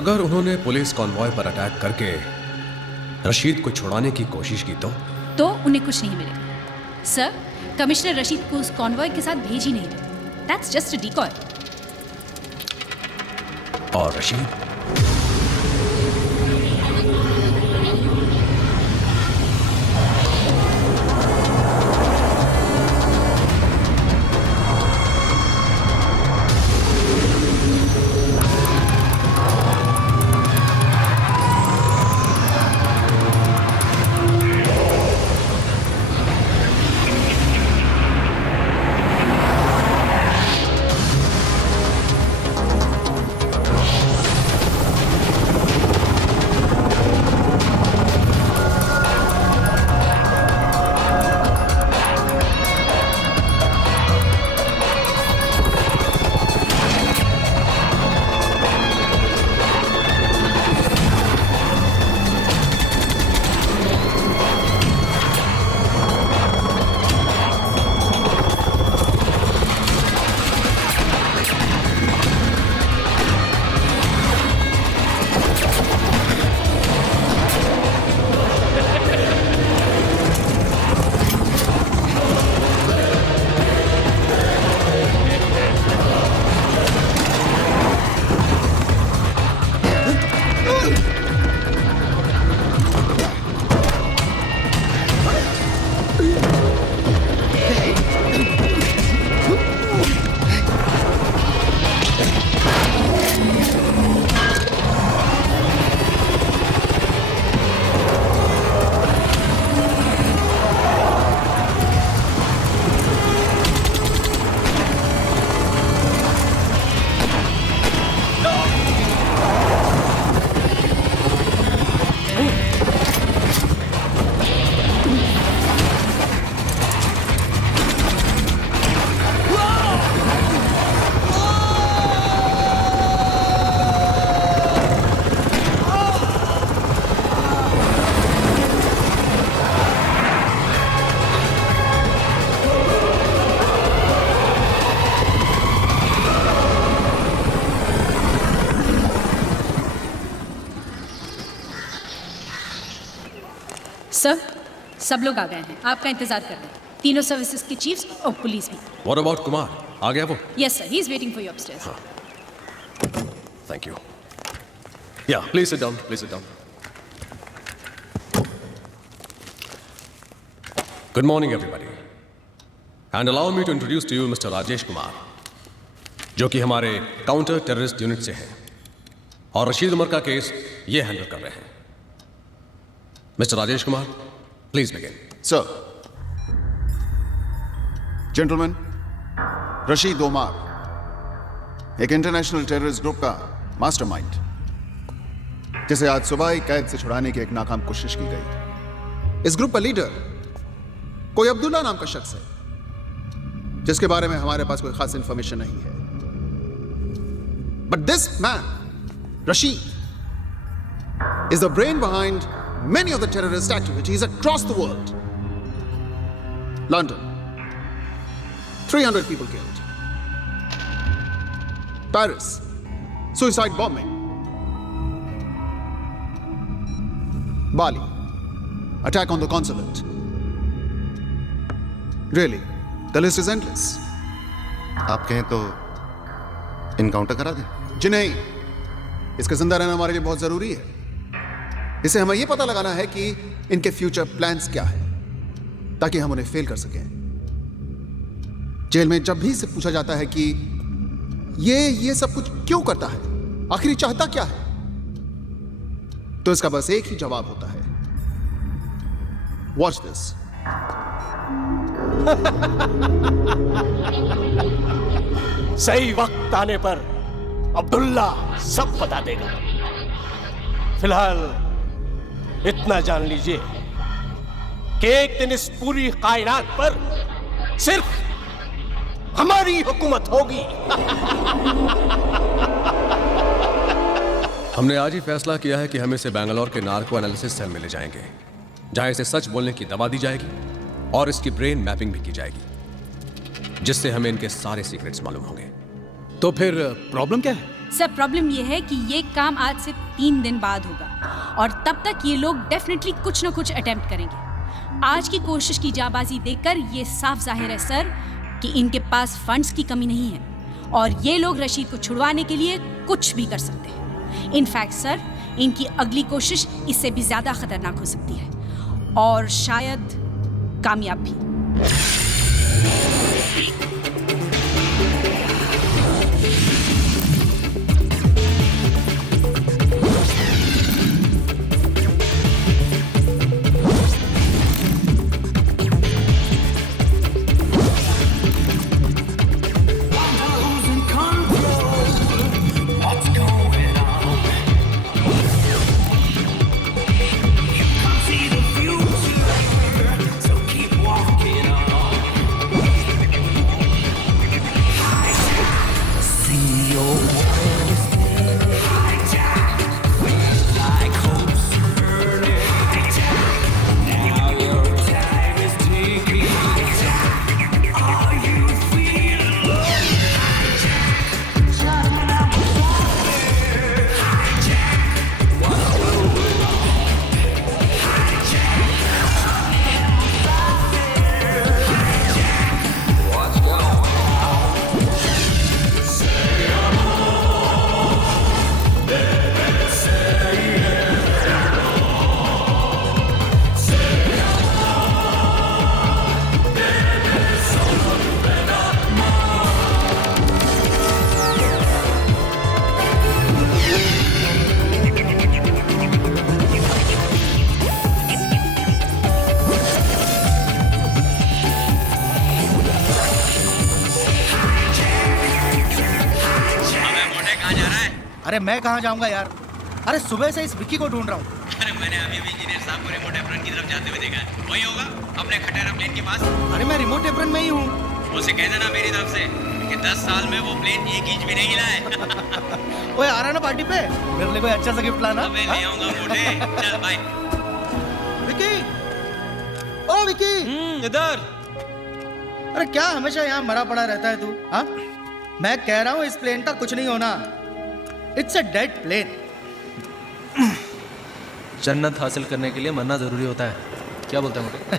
अगर उन्होंने police convoy पर अटैक करके रशीद को छुड़ाने की कोशिश की तो उन्हें कुछ नहीं मिलेगा। सर, कमिश्नर रशीद को उस कॉन्वॉय के साथ भेज ही नहीं रहे। That's just a decoy. और रशीद? सर, सब लोग आ गए हैं। आपका इंतजार कर रहे हैं। तीनों सर्विसेज के चीफ्स और पुलिस भी। What about Kumar? आ गया वो? Yes sir, he is waiting for you upstairs. Thank you. Yeah please sit down, please sit down. Good morning everybody, and allow me to introduce to you mister Rajesh Kumar, जो कि हमारे counter terrorist unit से हैं और रशीद उमर का case ये handle कर रहे हैं। Mister Rajesh Kumar, please begin. Sir, gentleman, Rashid Umar एक इंटरनेशनल टेररिस्ट ग्रुप का मास्टरमाइंड, जिसे आज सुबह ही कैद से छुड़ाने की एक नाकाम कोशिश की गई। इस ग्रुप का लीडर कोई अब्दुल्ला नाम का शख्स है, जिसके बारे में हमारे पास कोई खास इंफॉर्मेशन नहीं है। But this man, Rashid, is the brain behind many of the terrorist activities across the world. London, 300 people killed. Paris, suicide bombing. Bali, attack on the consulate. Really, the list is endless. आप कहें तो encounter करा दें? जी नहीं, इसका जिंदा रहना हमारे लिए बहुत जरूरी है। इसे हमें यह पता लगाना है कि इनके फ्यूचर प्लान्स क्या है, ताकि हम उन्हें फेल कर सकें। जेल में जब भी से पूछा जाता है कि ये सब कुछ क्यों करता है, आखिर चाहता क्या है, तो इसका बस एक ही जवाब होता है, वॉच दिस। सही वक्त आने पर अब्दुल्ला सब बता देगा। फिलहाल इतना जान लीजिए कि एक दिन इस पूरी कायनात पर सिर्फ हमारी हुकूमत होगी। हमने आज ही फैसला किया है कि हम इसे बेंगलोर के नार्को एनालिसिस सेल में ले जाएंगे, जहां इसे सच बोलने की दवा दी जाएगी और इसकी ब्रेन मैपिंग भी की जाएगी, जिससे हमें इनके सारे सीक्रेट्स मालूम होंगे। तो फिर प्रॉब्लम क्या है? सर प्रॉब्लम ये है कि ये काम आज से 3 दिन बाद होगा और तब तक ये लोग डेफिनेटली कुछ ना कुछ अटेम्प्ट करेंगे। आज की कोशिश की जाबाजी देखकर ये साफ जाहिर है सर कि इनके पास फंड्स की कमी नहीं है और ये लोग रशीद को छुड़वाने के लिए कुछ भी कर सकते हैं। इनफैक्ट सर इनकी अगली कोशिश इससे भी ज़्यादा खतरनाक हो सकती है और शायद कामयाब भी। अरे मैं कहाँ जाऊँगा यार, अरे सुबह से इस विक्की को ढूंढ रहा हूँ। अरे मैंने अभी इंजीनियर साहब को रिमोट एप्रन की तरफ जाते हुए देखा है। वही होगा अपने खटेरा प्लेन के पास। अरे मैं रिमोट एप्रन में ही हूँ। उसे कह देना मेरी तरफ से कि 10 साल में वो प्लेन 1 इंच भी नहीं हिला है। ओए आ रहा ना पार्टी पे, मेरे लिए कोई अच्छा सा गिफ्ट लाना। मैं ले आऊंगा मोटे। चल बाय। विक्की, ओ विक्की, इधर। अरे क्या हमेशा यहाँ मरा पड़ा रहता है तू? हाँ, मैं कह रहा हूँ इस प्लेन का कुछ नहीं होना। It's a dead plane. जन्नत हासिल करने के लिए मरना जरूरी होता है। क्या बोलते हैं मोटे?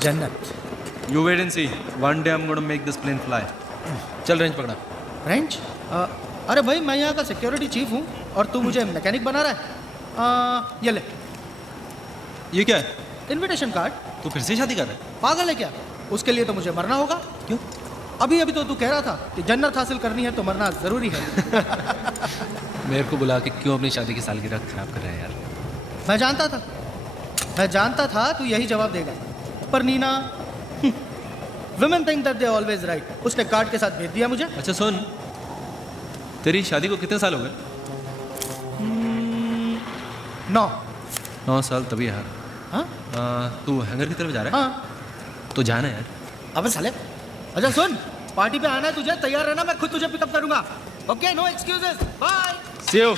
जन्नत। You wait and see, one day I am gonna make this plane fly. चल रेंज पकड़ा। रेंज? अरे भाई मैं यहाँ का सिक्योरिटी चीफ हूँ और तू मुझे मैकेनिक बना रहा है। ये ले। ये क्या है? Invitation card. तू फिर से शादी कर रहा है? पागल है क्या? उसके लिए तो मुझे मरना होगा। क्यों? अभी अभी तो तू कह रहा था कि जन्नत हासिल करनी है तो मरना जरूरी है। मेरे को बुला के क्यों अपनी शादी की सालगिरह खराब कर रहा है यार? मैं जानता था तू यही जवाब देगा, पर Neena, women think that they are always right। उसने कार्ड के साथ भेज दिया मुझे। अच्छा सुन, तेरी शादी को कितने साल हो गए? 9। 9 साल तभी यार। हाँ तू हैंगर की तरफ जा रहा है? हाँ। तो जाना यार। अबे साले, अच्छा सुन, पार्टी पे आना है तुझे, तैयार रहना, मैं खुद तुझे पिकअप करूंगा। Okay, no excuses, bye. See you.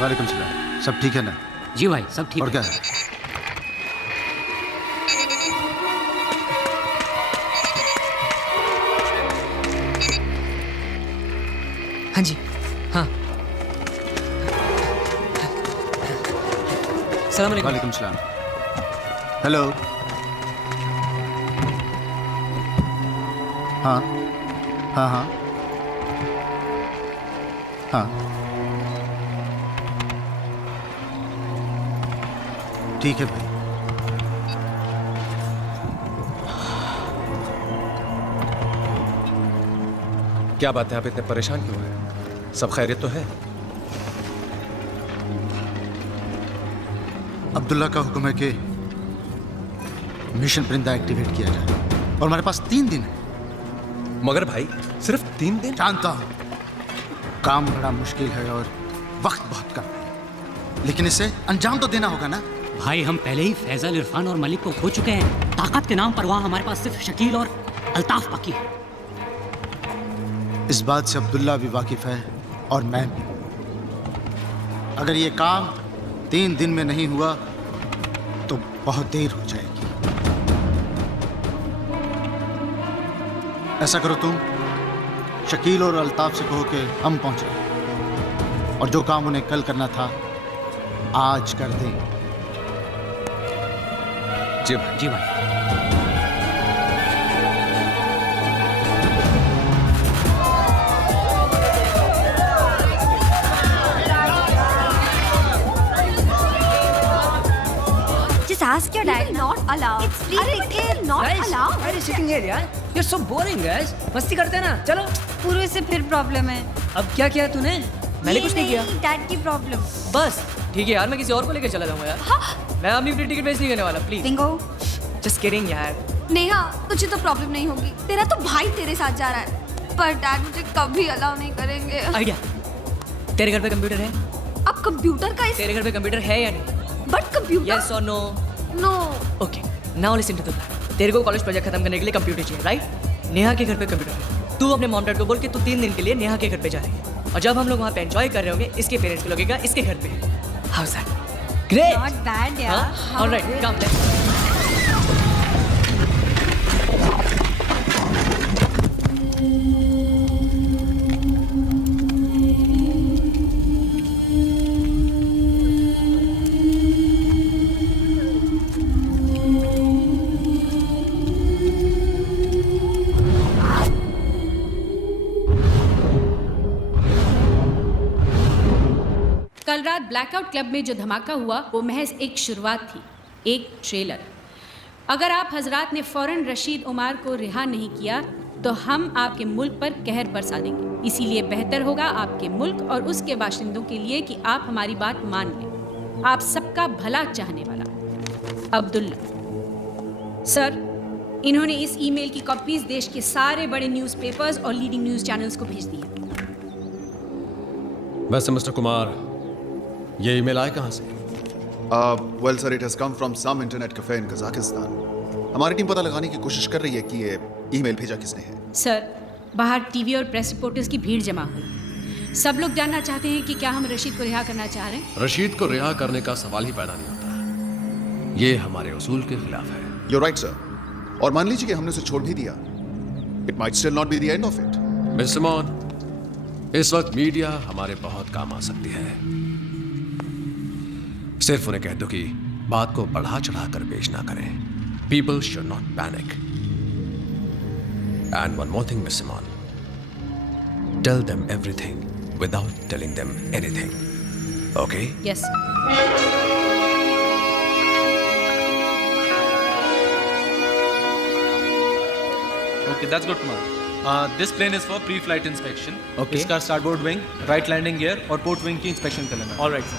वालेकुम सलाम। सब ठीक है ना? जी भाई सब ठीक और है। क्या है? हाँ जी, हाँ सलाम अलैकुम। वालेकुम सलाम। हेलो। हाँ हाँ हाँ हाँ, ठीक है भाई। क्या बात है, आप इतने परेशान क्यों हैं? सब खैरियत तो है? अब्दुल्ला का हुक्म है कि मिशन परिंदा एक्टिवेट किया जाए और हमारे पास 3 दिन है। मगर भाई सिर्फ 3 दिन? जानता हूं काम बड़ा मुश्किल है और वक्त बहुत कम है, लेकिन इसे अंजाम तो देना होगा ना। भाई हम पहले ही फैजल, इरफान और मलिक को खो चुके हैं। ताकत के नाम पर वहाँ हमारे पास सिर्फ शकील और अल्ताफ बाकी है। इस बात से अब्दुल्ला भी वाकिफ है और मैं भी। अगर ये काम 3 दिन में नहीं हुआ तो बहुत देर हो जाएगी। ऐसा करो, तुम शकील और अल्ताफ से कहो कि हम पहुंच रहे और जो काम उन्हें कल करना था आज कर दें। जी भाई। जी भाई। Just ask your dad. Not allowed. It's free ticket. Not allowed. Why are you sitting here यार? You're so boring guys. मस्ती करते हैं ना, चलो। पूरे से फिर प्रॉब्लम है। अब क्या किया तूने? मैंने कुछ नहीं किया। डैड की प्रॉब्लम। बस ठीक है यार, मैं किसी और को लेकर चला जाऊंगा यार। हाँ? मैं अपनी फ्री टिकट वेस्ट नहीं करने वाला, प्लीज। बिंगो। जस्ट किडिंग यार। नेहा, तुझे तो प्रॉब्लम नहीं होगी। तेरा तो भाई तेरे साथ जा रहा है, पर डैड मुझे कभी अलाउ नहीं करेंगे। आइडिया। तेरे घर पे कंप्यूटर है? अब कंप्यूटर का तेरे घर पे कंप्यूटर है या नहीं? But computer. यस और no? No. Okay, now listen to the plan. तेरे को कॉलेज प्रोजेक्ट खत्म करने के लिए कंप्यूटर चाहिए, राइट? नेहा के घर पे कंप्यूटर है। तू अपने मॉम डैड को बोल कि तू 3 दिन के लिए नेहा के घर पे जा रही है, और जब हम लोग वहाँ पे एंजॉय कर रहे होंगे, इसके पेरेंट्स को लगेगा इसके घर पे। How that? Great. Not bad यार। Alright, come let's. कल रात ब्लैकआउट क्लब में जो धमाका हुआ वो महज एक शुरुआत थी, एक ट्रेलर। अगर आप हजरात ने फौरन रशीद उमर को रिहा नहीं किया तो हम आपके मुल्क पर कहर बरसा देंगे। इसीलिए बेहतर होगा आपके मुल्क और उसके बाशिंदों के लिए कि आप हमारी बात मान लें। आप सबका भला चाहने वाला अब्दुल्ला। सर, इन्होंने इस ईमेल की कॉपीज देश के सारे बड़े न्यूज़पेपर्स और लीडिंग न्यूज़ चैनल्स को भेज दी है। वैसे मिस्टर कुमार, ये ईमेल आया कहाँ से? Well sir, it has come from some internet cafe in Kazakhstan. हमारी टीम पता लगाने की कोशिश कर रही है कि ये ईमेल भेजा किसने है। सर, बाहर टीवी और प्रेस रिपोर्टर्स की भीड़ जमा हुई। सब लोग जानना चाहते हैं कि क्या हम रशीद को रिहा करना चाह रहे हैं। रशीद को रिहा करने का सवाल ही पैदा नहीं होता। ये हमारे उसूल के खिलाफ है। You right sir. और मान लीजिए कि हमने उसे छोड़ भी दिया, it might still not be the end of it. Miss Simone, इस वक्त मीडिया हमारे बहुत काम आ सकती है। सिर्फ उन्हें कह दो कि बात को बढ़ा चढ़ा कर पेश ना करें। People should not panic. And one more thing miss Simone, tell them everything without telling them anything. Okay? Yes. Okay, that's good, Kumar. This plane is for pre-flight inspection. Okay. इसका starboard wing, right landing gear और port wing की inspection कर लेना. All right, sir.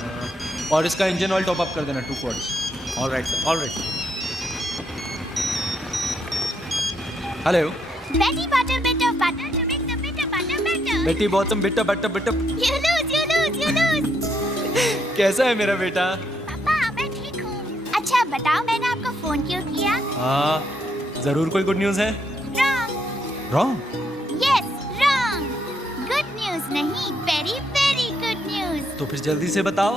और इसका engine oil top up कर देना 2 quarts. All right, sir. All right, sir. Hello. Betty butter, bitter butter to make the bitter butter better. Betty bottom bitter butter bitter. You lose, you lose, you lose. कैसा है मेरा बेटा? पापा, मैं ठीक हूँ। अच्छा बताओ, मैंने आपको फोन क्यों किया? हाँ, जरूर कोई गुड न्यूज़ है? Wrong. Wrong? Yes, wrong. Good news नहीं, very very good news. तो फिर जल्दी से बताओ.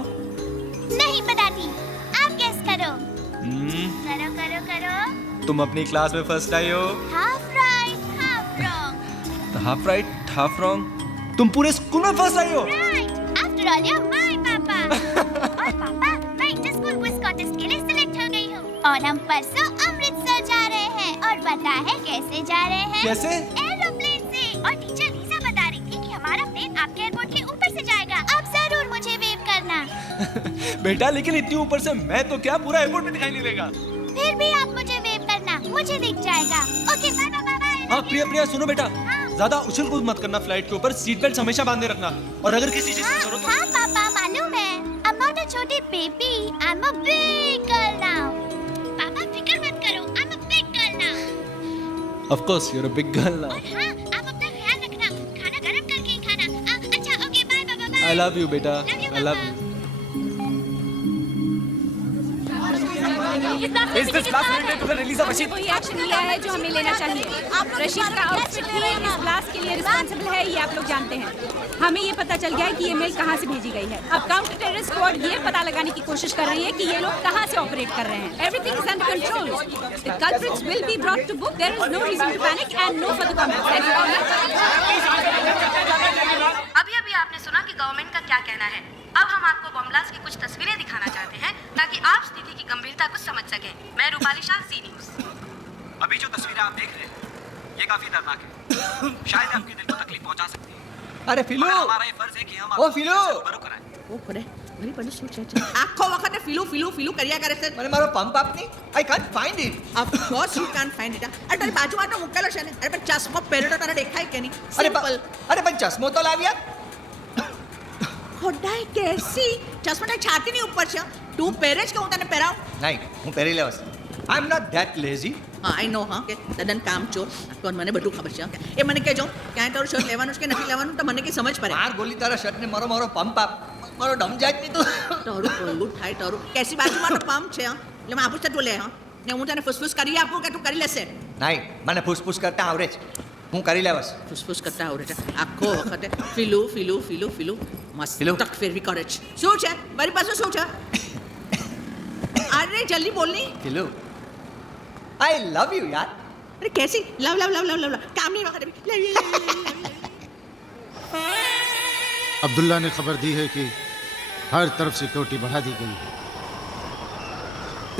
नहीं बताती, आप गेस करो. करो करो करो. तुम अपनी क्लास में फर्स्ट आई हो. Half right, half wrong. Half right, half wrong. तुम पूरे स्कूल में फर्स्ट आई हो. Right. After all, you're my papa. और पापा, मैं इंटर स्कूल क्विज कॉन्टेस्ट के लिए सिलेक्ट हो गई हूँ और हम परसों अमृतसर जा रहे हैं। और पता है कैसे जा रहे हैं? कैसे? एरोप्लेन से। और टीचर लीजा बता रही थी कि हमारा प्लेन आपके एयरपोर्ट के ऊपर से जाएगा। आप जरूर मुझे वेव करना। बेटा लेकिन इतनी ऊपर से मैं तो क्या पूरा एयरपोर्ट में दिखाई नहीं देगा। फिर भी आप मुझे वेव करना, मुझे दिख जाएगा। Okay bye bye bye. हाँ प्रिया सुनो बेटा, ज्यादा उछल कूद मत करना फ्लाइट के ऊपर, सीट बेल्ट हमेशा बांधे रखना। और अगर किसी चीज की जरूरत हो। हाँ पापा मालूम है। I'm not a छोटी baby, I'm a big girl now. पापा फिक्र मत करो, I'm a big girl now. Of course you're a big girl now. और हाँ, आप अपना ख्याल रखना, खाना गरम करके ही खाना। अच्छा okay bye bye bye. I love you बेटा, I love you. Is this blast related to the release of Rashid? कोई एक्शन लिया है जो हमें लेना चाहिए। रशीद का आउटफिट ही इस ब्लास्ट के लिए रिस्पॉन्सिबल है, ये आप लोग जानते हैं। हमें ये पता चल गया है कि ये मेल कहाँ से भेजी गई है। अब काउंटर टेररिस्ट स्क्वाड ये पता लगाने की कोशिश कर रही है कि ये लोग कहाँ से ऑपरेट कर रहे हैं। Everything is under control. The culprits will be brought to book. There is no reason to panic and no further comments. अभी आपने सुना कि गवर्नमेंट का क्या कहना है। अब हम आपको बम ब्लास्ट की कुछ तस्वीरें दिखाना चाहते हैं ताकि आप स्थिति की गंभीरता को समझ सकें। मैं रूपाली शाह, सी न्यूज़। अभी जो तस्वीरें आप देख रहे हैं ये काफी दर्दनाक है, शायद आपके दिल को तकलीफ पहुंचा सकती है। अरे फिलू, हमारा ये फर्ज है कि हम ओ फिलू, ओ खड़े मेरी बड़ी सोच है। आखो वखत फिलू करिया करे છે મને મારો પંપ આપની I can't find it. Of course you can't find it. અરે તારી બાજુમાં તો મુકેલો છે ને. અરે પણ ચશ્મો પહેરેલો તારે દેખાય કે નહીં? અરે પણ ચશ્મો તો લાવ્યા. ખોડાઈ કેસી ચશ્મો તારી છાતીની ઉપર છે. તું પહેરે છે કે હું તને પહેરાવ? નહીં, હું પહેરી લેવાસ. I'm not that lazy. હા આઈ નો હા કે તદન કામચોર. કોણ મને બધું ખબર છે. એ મને કહેજો ક્યાં તારું શર્ટ લેવાનું છે કે નથી લેવાનું તો મને કે સમજ પડે. માર ગોલી તારા શર્ટને મારો પંપ આપ. મારો ડમ જાય નહીં તો તારું કોલું થાય તારું. કેસી બાજુમાં તો પંપ છે. એટલે હું આપું તું લે હા. ને હું તને ફુસફુસ કરી આપું કે તું કરી લેશે? નહીં, મને ફુસફુસ કરતા આવડે છે. હું કરી લેવાસ. ફુસફુસ કરતા આવડે છે. આખો વખતે ફીલું મસ્ત ફીલું તક ફેરવી કરે છે. શું છે મારી પાસે શું છે? અરે જલ્દી બોલ ની. ફીલું I love you यार. अरे कैसी लव काम नहीं वक्त अब्दुल्ला ने खबर दी है कि हर तरफ सिक्योरिटी बढ़ा दी गई है,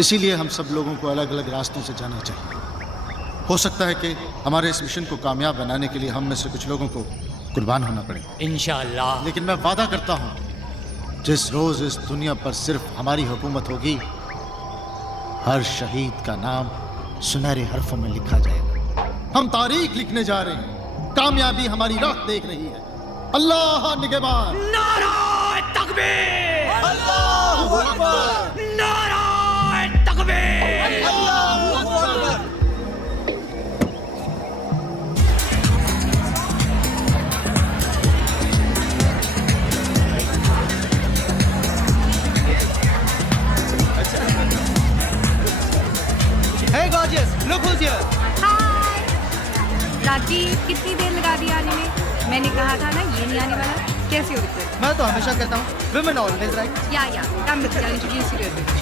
इसीलिए हम सब लोगों को अलग अलग रास्तों से जाना चाहिए। हो सकता है कि हमारे इस मिशन को कामयाब बनाने के लिए हम में से कुछ लोगों को कुर्बान होना पड़े इंशाअल्लाह। लेकिन मैं वादा करता हूँ जिस रोज इस दुनिया पर सिर्फ हमारी हुकूमत होगी, हर शहीद का नाम सुनहरे हरफों में लिखा जाएगा। हम तारीख लिखने जा रहे हैं, कामयाबी हमारी राह देख रही है। अल्लाह निगहबान। नाराए तकबीर, अल्लाहू अकबर, नाराए तकबीर, Allahu Akbar. Hey gorgeous, look who's here. हाय राजीव, कितनी देर लगा दी आने में? मैंने कहा था ना ये नहीं आने वाला। कैसी हो विक्रम? मैं तो हमेशा कहता हूँ women always right. या come with me, I'll introduce you to everyone.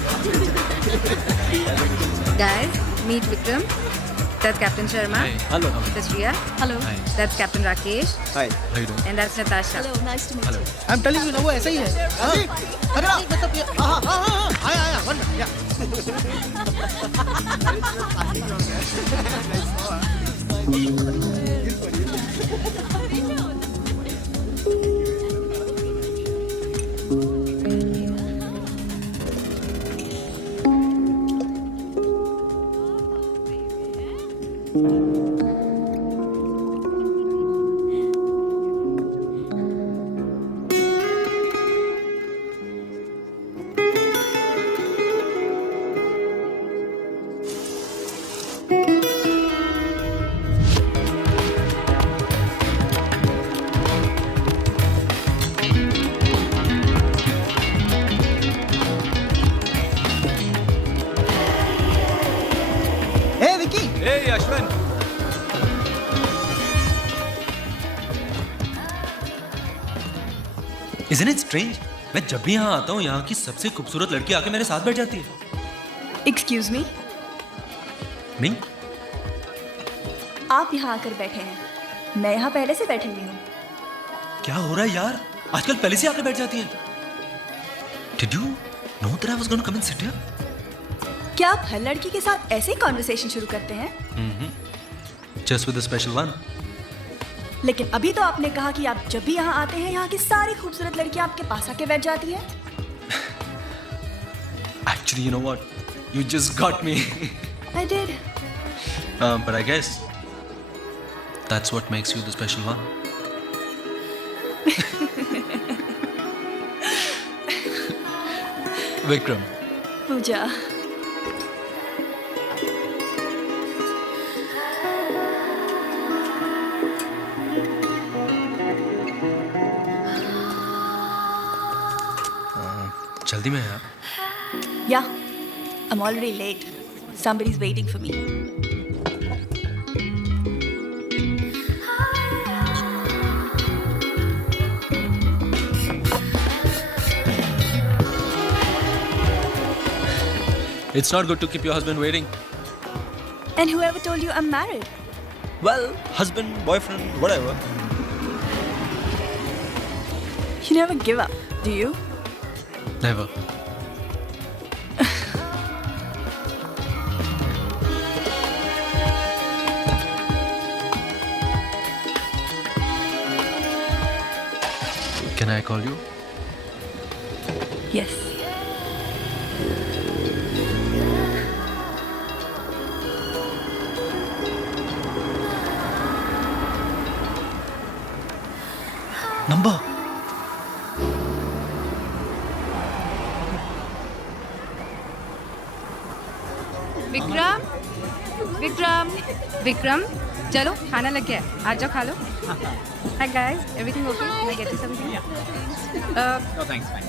Guys, meet Vikram. That's Captain Sharma. Hello. That's Riya. Hello. That's Captain Rakesh. Hi. And that's Natasha. Hello, nice to meet you. I'm telling you ना वो ऐसा ही है. अरे मतलब ये आया one या. Hey Ashwin. Isn't it strange? मैं जब भी यहाँ आता हूँ यहाँ की सबसे खूबसूरत लड़की आके मेरे साथ बैठ जाती है। Excuse me? नहीं? आप यहाँ आकर बैठे हैं, मैं यहाँ पहले से बैठी हुई हूँ। क्या हो रहा है यार? आजकल पहले से आके बैठ जाती है। Did you know that I was going to come and sit here? क्या आप हर लड़की के साथ ऐसे ही कॉन्वर्सेशन शुरू करते हैं? Just with the special one. लेकिन अभी तो आपने कहा कि आप जब भी यहाँ आते हैं यहाँ की सारी खूबसूरत लड़कियाँ आपके पास आके बैठ जाती हैं। Actually, you know what? You just got me. I did. But I guess that's what makes you the special one. Vikram. पूजा। जल्दी में यार। Yeah, I'm already late. Somebody's waiting for me. It's not good to keep your husband waiting. And whoever told you I'm married? Well, husband, boyfriend, whatever. You never give up, do you? Never. Can I call you? Yes. Number. Vikram, Vikram, Vikram, चलो खाना लग गया है, आ जाओ खा लो। Hi guys, everything okay? Can I get you something? No thanks, fine.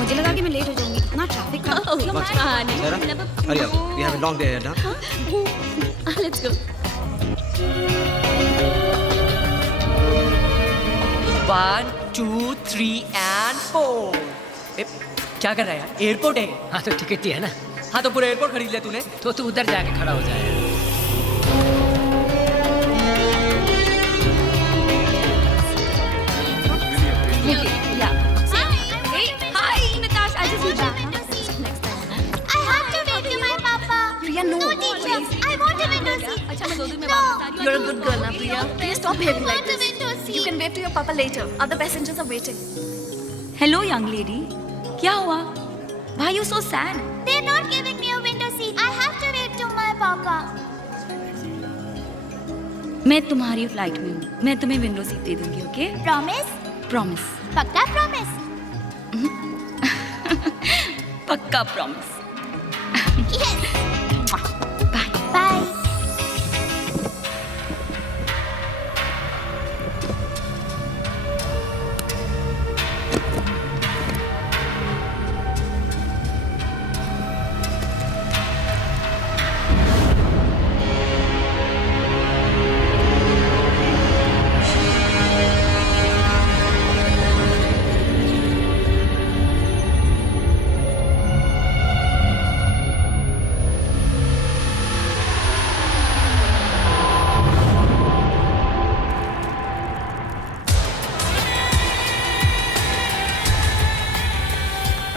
मुझे लगा कि मैं लेट हो जाऊंगी, इतना ट्रैफिक था। Hurry up. We have a long day ahead, huh? Let's go. 1, 2, 3 and 4। क्या कर रहा है यार? एयरपोर्ट है। हाँ तो टिकट ही है ना। हाँ तो पूरा एयरपोर्ट खरीद लिया तूने? तो तू उधर जाके खड़ा हो जाए। Hi, Natasha. I just moved back. I have to wave to my papa. Priya, no. No, teacher. I want a window seat. अच्छा मैं 2 दिन में वापस आ रही हूँ। You're a good girl, now, Priya. Please stop behaving like I want a this. window seat. You can wave to your papa later. Other passengers are waiting. Hello young lady, क्या हुआ? Why you so sad? They're not giving me a window seat. I have to wave to my papa. मैं तुम्हारी flight में हूँ, मैं तुम्हें window seat दे दूंगी, okay? Promise? Promise. पक्का promise? पक्का प्रॉमिस। Yes. बाय। Bye.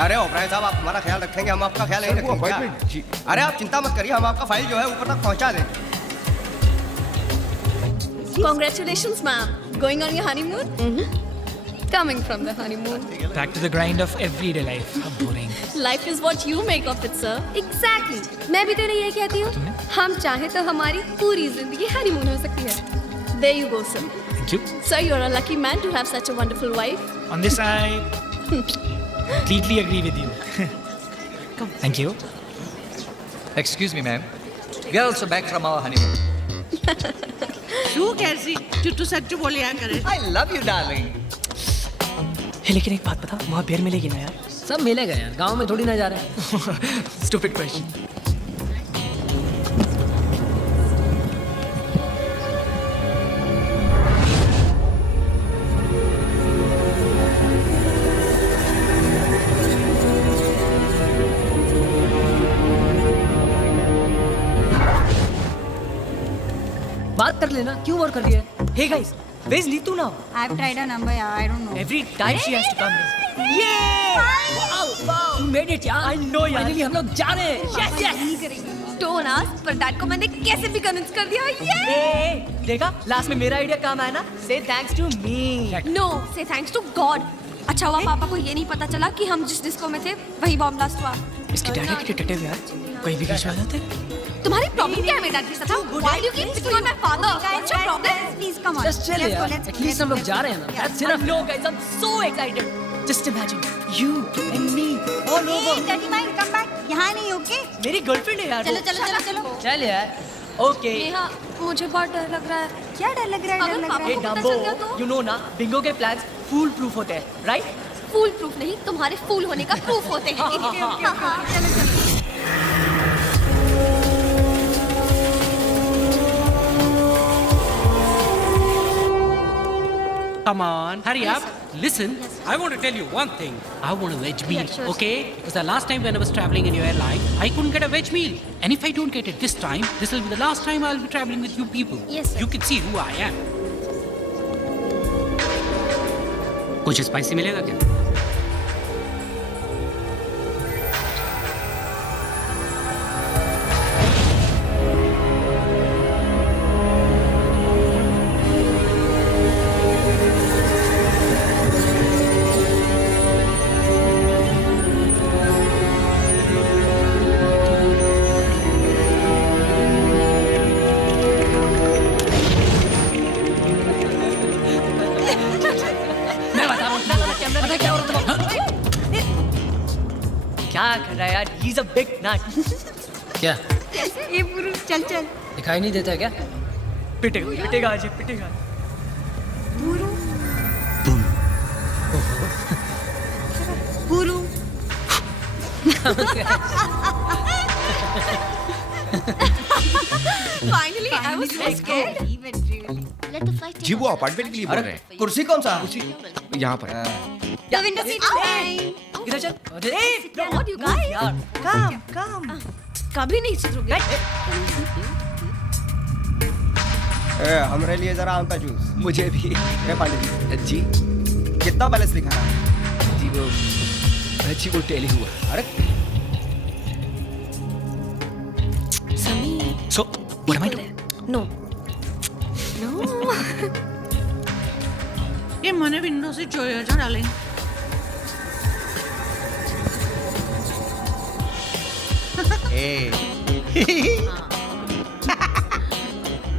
अरे ओबराय साहब, आप हमारा ख्याल रखेंगे, हम आपका ख्याल नहीं रखेंगे क्या? अरे आप चिंता मत करिए, हम आपका फाइल जो है ऊपर तक पहुंचा देंगे। Congratulations, ma'am. Going on your honeymoon? Coming from the honeymoon. Back to the grind of everyday life. How boring. Life is what you make of it, sir. Exactly. मैं भी तो नहीं ये कहती हूँ. हम चाहे तो हमारी पूरी जिंदगी हनीमून हो सकती है. There you go, sir. Thank you. Sir, you're a lucky man to have such a wonderful wife. On this, I completely agree with you. Thank you. Excuse me, ma'am. We are also back from our honeymoon. શું कैसी चुट्टू सच्चू बोलिया करे. I love you, darling. लेकिन एक बात बता, वहाँ बेर मिलेगी ना यार? सब मिलेगा यार, गांव में थोड़ी ना जा रहे हैं. Stupid question. बात कर लेना, क्यों और कर रही है? Hey guys, where's Neetu now? I've tried her number, yeah, I don't know. Every time she has to come here. Wow, you made it यार. I know यार. Finally हम लोग जा रहे हैं. Yes, yes. Don't ask, पर dad को मैंने कैसे भी कन्विंस कर दिया. Hey, देखा? लास्ट में मेरा आइडिया काम आया ना? Say thanks to me. No, say thanks to God. अच्छा हुआ पापा को ये नहीं पता चला कि हम जिस डिस्को में थे वही बॉम्ब ब्लास्ट हुआ. इसके डैडी के डिटेक्टिव यार, कोई भी केस में आ जाते. तुम्हारी प्रॉब्लम क्या है मेरे डैड के साथ? Why do you keep picking on my father? What's your problem? Please come on. Just chill यार. At least हम लोग जा रहे हैं ना. That's enough. No guys, I'm so excited. Just imagine you and me all over. Hey, dirty mind, come back. यहाँ नहीं okay? मेरी गर्लफ्रेंड है यार. चलो चलो चलो चलो. चल यार. Okay. नेहा, मुझे बहुत डर लग रहा है. क्या डर लग रहा है? डर लग रहा Hey Dumbo, you know ना, बिंगो के plans fool proof होते हैं, right? फूल प्रूफ नहीं, तुम्हारे फूल होने का प्रूफ होते हैं. चलो चलो. Come on, hurry up. Listen, I want to tell you one thing. I want a veg meal, sure. okay? Because the last time when I was traveling in your airline, I couldn't get a veg meal. And if I don't get it this time, this will be the last time I'll be traveling with you people. Yes, sir. You can see who I am. कुछ spicy मिलेगा क्या? क्या कर रहा है यार? He's a big nut. क्या? ये पुरुष चल चल. दिखाई नहीं देता क्या? पिटेगा, पिटेगा आज, पिटेगा. पुरु. पुरु. Finally, I was so scared. जी वो अपार्टमेंट के लिए बोल रहे हैं. कुर्सी कौन सा? यहाँ पर. The window seat fine. इधर चल. Hey, what you guys? यार, come, come. कभी नहीं सुधरोगे. हमारे लिए जरा आम का जूस. मुझे भी. पांडे जी. कितना बैलेंस लिखा है? जी वो टेली हुआ. अरे समी. So, what am I doing? No. No. ये मने विंडो से जोया जा डालें.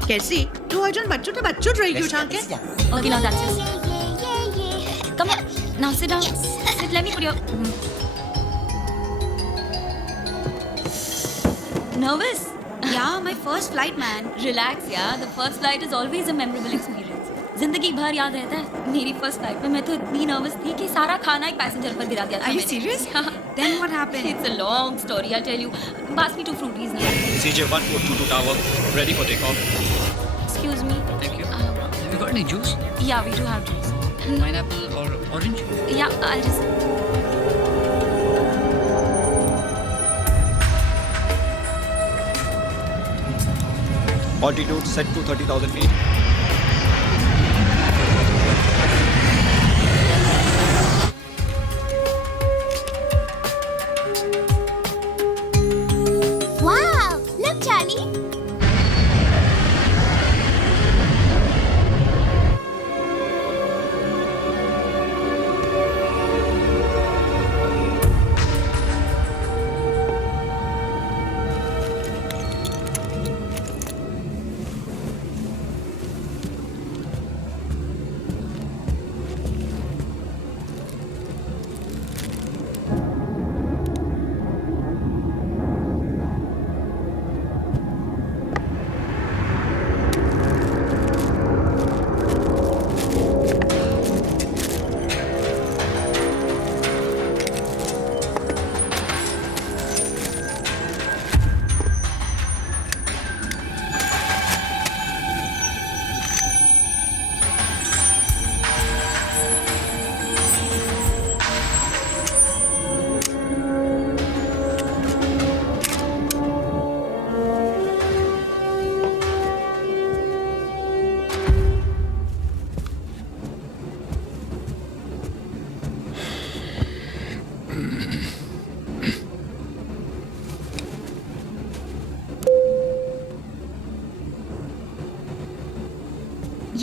कैसी? तू अर्जुन बच्चों रही क्यों छान के? Okay, now that's it. Come on. Now sit down. Sit, let me put your... Nervous? Yeah, my first flight, man. Relax, yeah. The first flight is always a memorable experience. जिंदगी भर याद रहता है. मेरी फर्स्ट फ्लाइट में मैं तो इतनी नर्वस थी कि सारा खाना एक पैसेंजर पर गिरा दिया था. Are you serious? Then what happened? It's a long story, I'll tell you. Pass me 2 fruities now. CJ1422 tower, ready for takeoff. Excuse me. Thank you. Have you got any juice? Yeah, we do have juice. Pineapple or orange? Yeah, I'll just... Altitude set to 30,000 feet. Wow! Look, Charlie.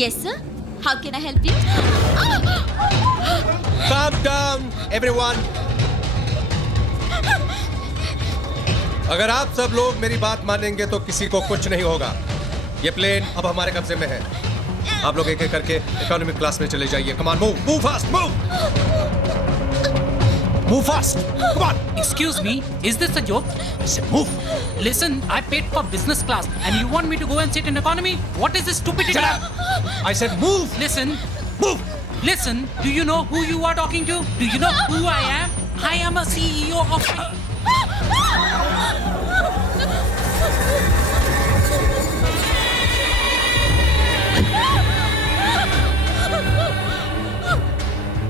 Yes, sir. How can I help you? Calm down, everyone. अगर आप सब लोग मेरी बात मानेंगे तो किसी को कुछ नहीं होगा। ये प्लेन अब हमारे कब्जे में है। आप लोग एक एक करके इकोनॉमिक क्लास में चले जाइए। Come on, move fast, move fast. Come on. Excuse me, is this a joke? I said move. Listen, I paid for business class and you want me to go and sit in economy? What is this stupidity? Shut up. I said move. Listen. Move. Listen, do you know who you are talking to? Do you know who I am? I am a CEO of...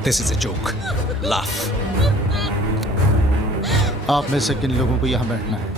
This is a joke. Laugh. आप में से किन लोगों को यहाँ बैठना है?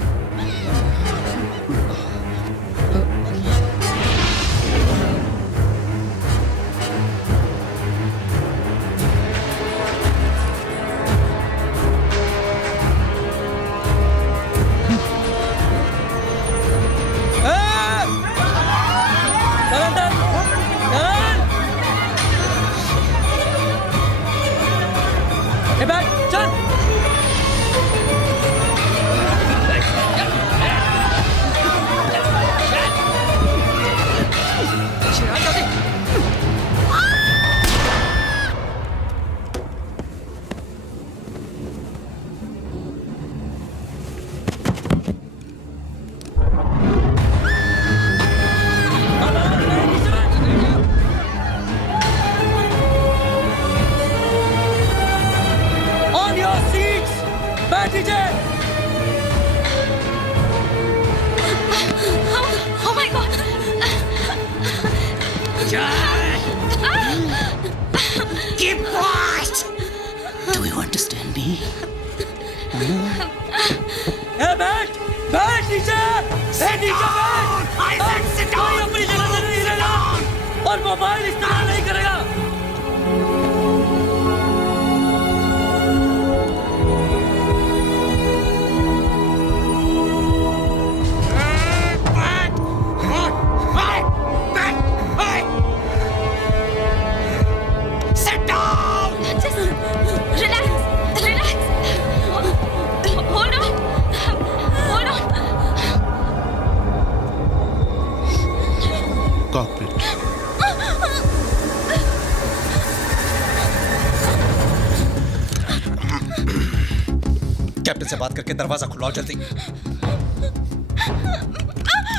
Captain से बात करके दरवाजा खुलवाओ जल्दी।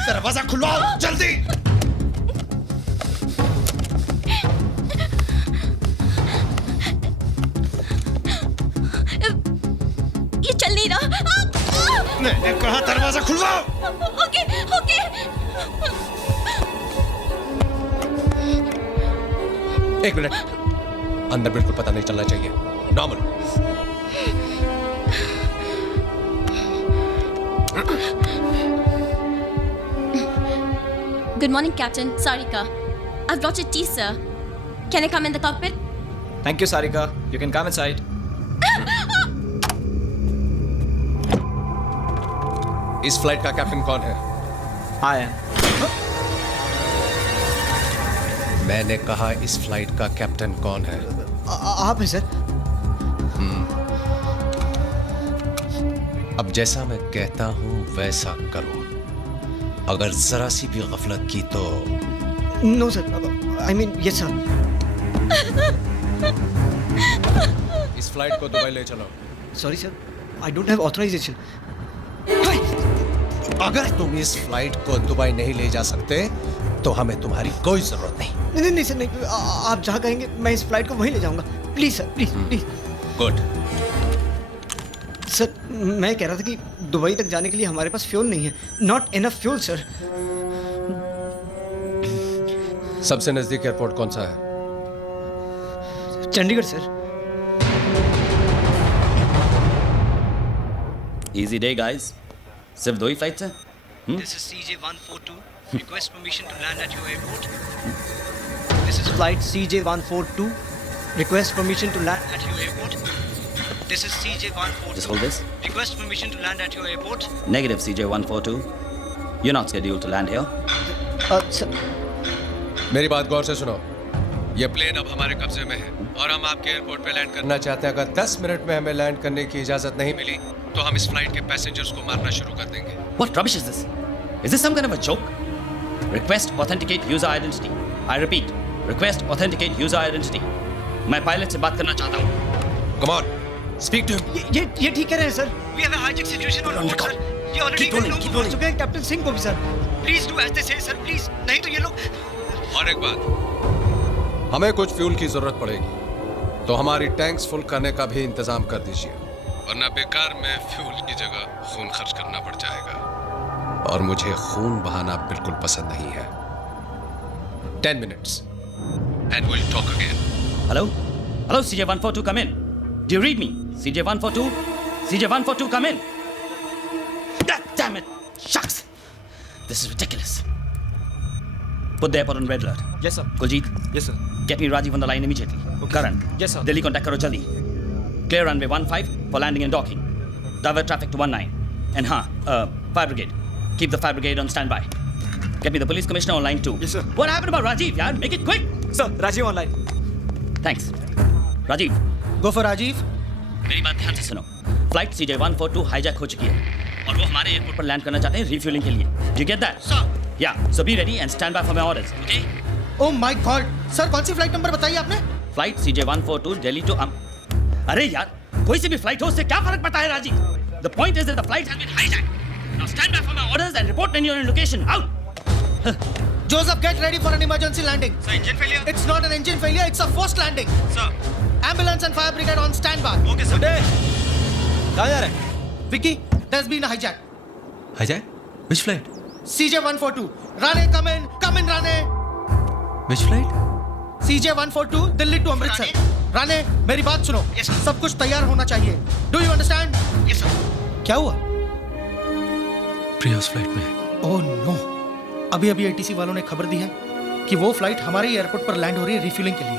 दरवाजा खुलवाओ जल्दी। ये चल नहीं रहा। मैंने कहा दरवाजा खुलवाओ। Okay okay. एक मिनट, अंदर बिल्कुल पता नहीं चलना चाहिए। Normal. Good morning, Captain. Sarika. I've brought your tea, sir. Can I come in the cockpit? Thank you, Sarika. You can come inside. इस फ्लाइट का कैप्टन कौन है? I am. मैंने कहा इस फ्लाइट का कैप्टन कौन है? आप हैं सर। अब जैसा मैं कहता हूं वैसा करो। अगर जरा सी भी गफलत की तो no sir, I mean yes sir. इस फ्लाइट को दुबई ले चलो। Sorry sir, I don't have authorization. अगर तुम इस फ्लाइट को दुबई नहीं ले जा सकते तो हमें तुम्हारी कोई जरूरत नहीं। नहीं सर, नहीं। आप जहाँ कहेंगे मैं इस फ्लाइट को वहीं ले जाऊंगा। Please sir, please please. Good. Sir मैं कह रहा था कि दुबई तक जाने के लिए हमारे पास फ्यूल नहीं है। Not enough fuel sir. सबसे नजदीक एयरपोर्ट कौन सा है? Chandigarh sir. Easy day guys. सिर्फ 2 ही फ्लाइट्स हैं। This is CJ142. Request permission to land at your airport. This is flight CJ142. Request permission to land at your airport. This is CJ142. Just hold this. Request permission to land at your airport. Negative CJ142. You're not scheduled to land here. Sir, मेरी बात गौर से सुनो। ये plane अब हमारे कब्जे में है और हम आपके एयरपोर्ट पे लैंड करना चाहते हैं। अगर 10 मिनट में हमें लैंड करने की इजाजत नहीं मिली तो हम इस फ्लाइट के पैसेंजर्स को मारना शुरू कर देंगे। What rubbish is this? Is this some kind of a joke? Request authenticate user identity. I repeat, request authenticate user identity. मैं पायलट से बात करना चाहता हूँ। Come on, speak to him. ये ठीक कह रहे हैं sir. We have a hijack situation on board, sir. ये ऑलरेडी लोग मार चुके हैं कैप्टन सिंह को भी sir. Please do as they say, sir. Please, नहीं तो ये लोग। और एक बात, हमें कुछ फ्यूल की जरूरत पड़ेगी तो हमारी टैंक्स फुल करने का भी इंतजाम कर दीजिए, वरना बेकार में फ्यूल की जगह खून खर्च करना पड़ जाएगा और मुझे खून बहाना बिल्कुल पसंद नहीं है। 10 minutes and we'll talk again. Hello? Hello, CJ142, come in. Do you read me? CJ142? CJ142, come in. God damn it! Shucks! This is ridiculous. Put the airport on red alert. Yes, sir. Kuljit? Yes, sir. Get me Rajiv on the line immediately. Okay. Karan? Yes, sir. Delhi contact karo jaldi. Clear runway 15 for landing and docking. Divert traffic to 19. And fire brigade. Keep the fire brigade on standby. Get me the police commissioner on line 2. Yes, sir. What happened about Rajiv, yaar? Make it quick! Sir, Rajiv online. Thanks. Rajiv. Go for Rajiv. मेरी बात ध्यान से सुनो। Flight CJ142 hijack हो चुकी है और वो हमारे एयरपोर्ट पर लैंड करना चाहते हैं रिफ्यूलिंग के लिए। Do you get that? Sir. Yeah. So be ready and stand by for my orders. Okay? Oh my God! Sir कौन सी फ्लाइट नंबर बताई आपने? फ्लाइट CJ142 दिल्ली टू अरे यार, कोई सी भी फ्लाइट हो उससे क्या फर्क पड़ता है Rajiv? The point is that the flight has been hijacked. Now stand by for my orders and report when you're in location. Out. Joseph, get ready for an emergency landing. Sir, engine failure? It's not an engine failure, it's a forced landing. Sir. Ambulance and fire brigade on standby. Okay, sir. कहाँ जा रहे हैं? Vicky, there's been a hijack. Hijack? Which flight? CJ142. Rane, come in, Rane. Which flight? CJ142, Delhi to Amritsar. Rane, मेरी बात सुनो। Yes, sir. सब कुछ तैयार होना चाहिए। Do you understand? Yes, sir. क्या हुआ? प्रियास फ्लाइट में। Oh no. अभी ATC वालों ने खबर दी है कि वो फ्लाइट हमारे एयरपोर्ट पर लैंड हो रही है रिफ्यूलिंग के लिए।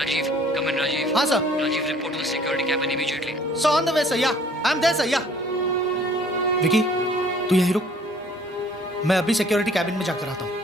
Rajiv, come in, Rajiv. हाँ sir. Rajiv, report to the security cabin immediately. So on the way, sir. Yeah, I'm there, sir. Yeah. Vicky, तू यहीं रुक। मैं अभी सिक्योरिटी कैबिन में जाकर आता हूँ।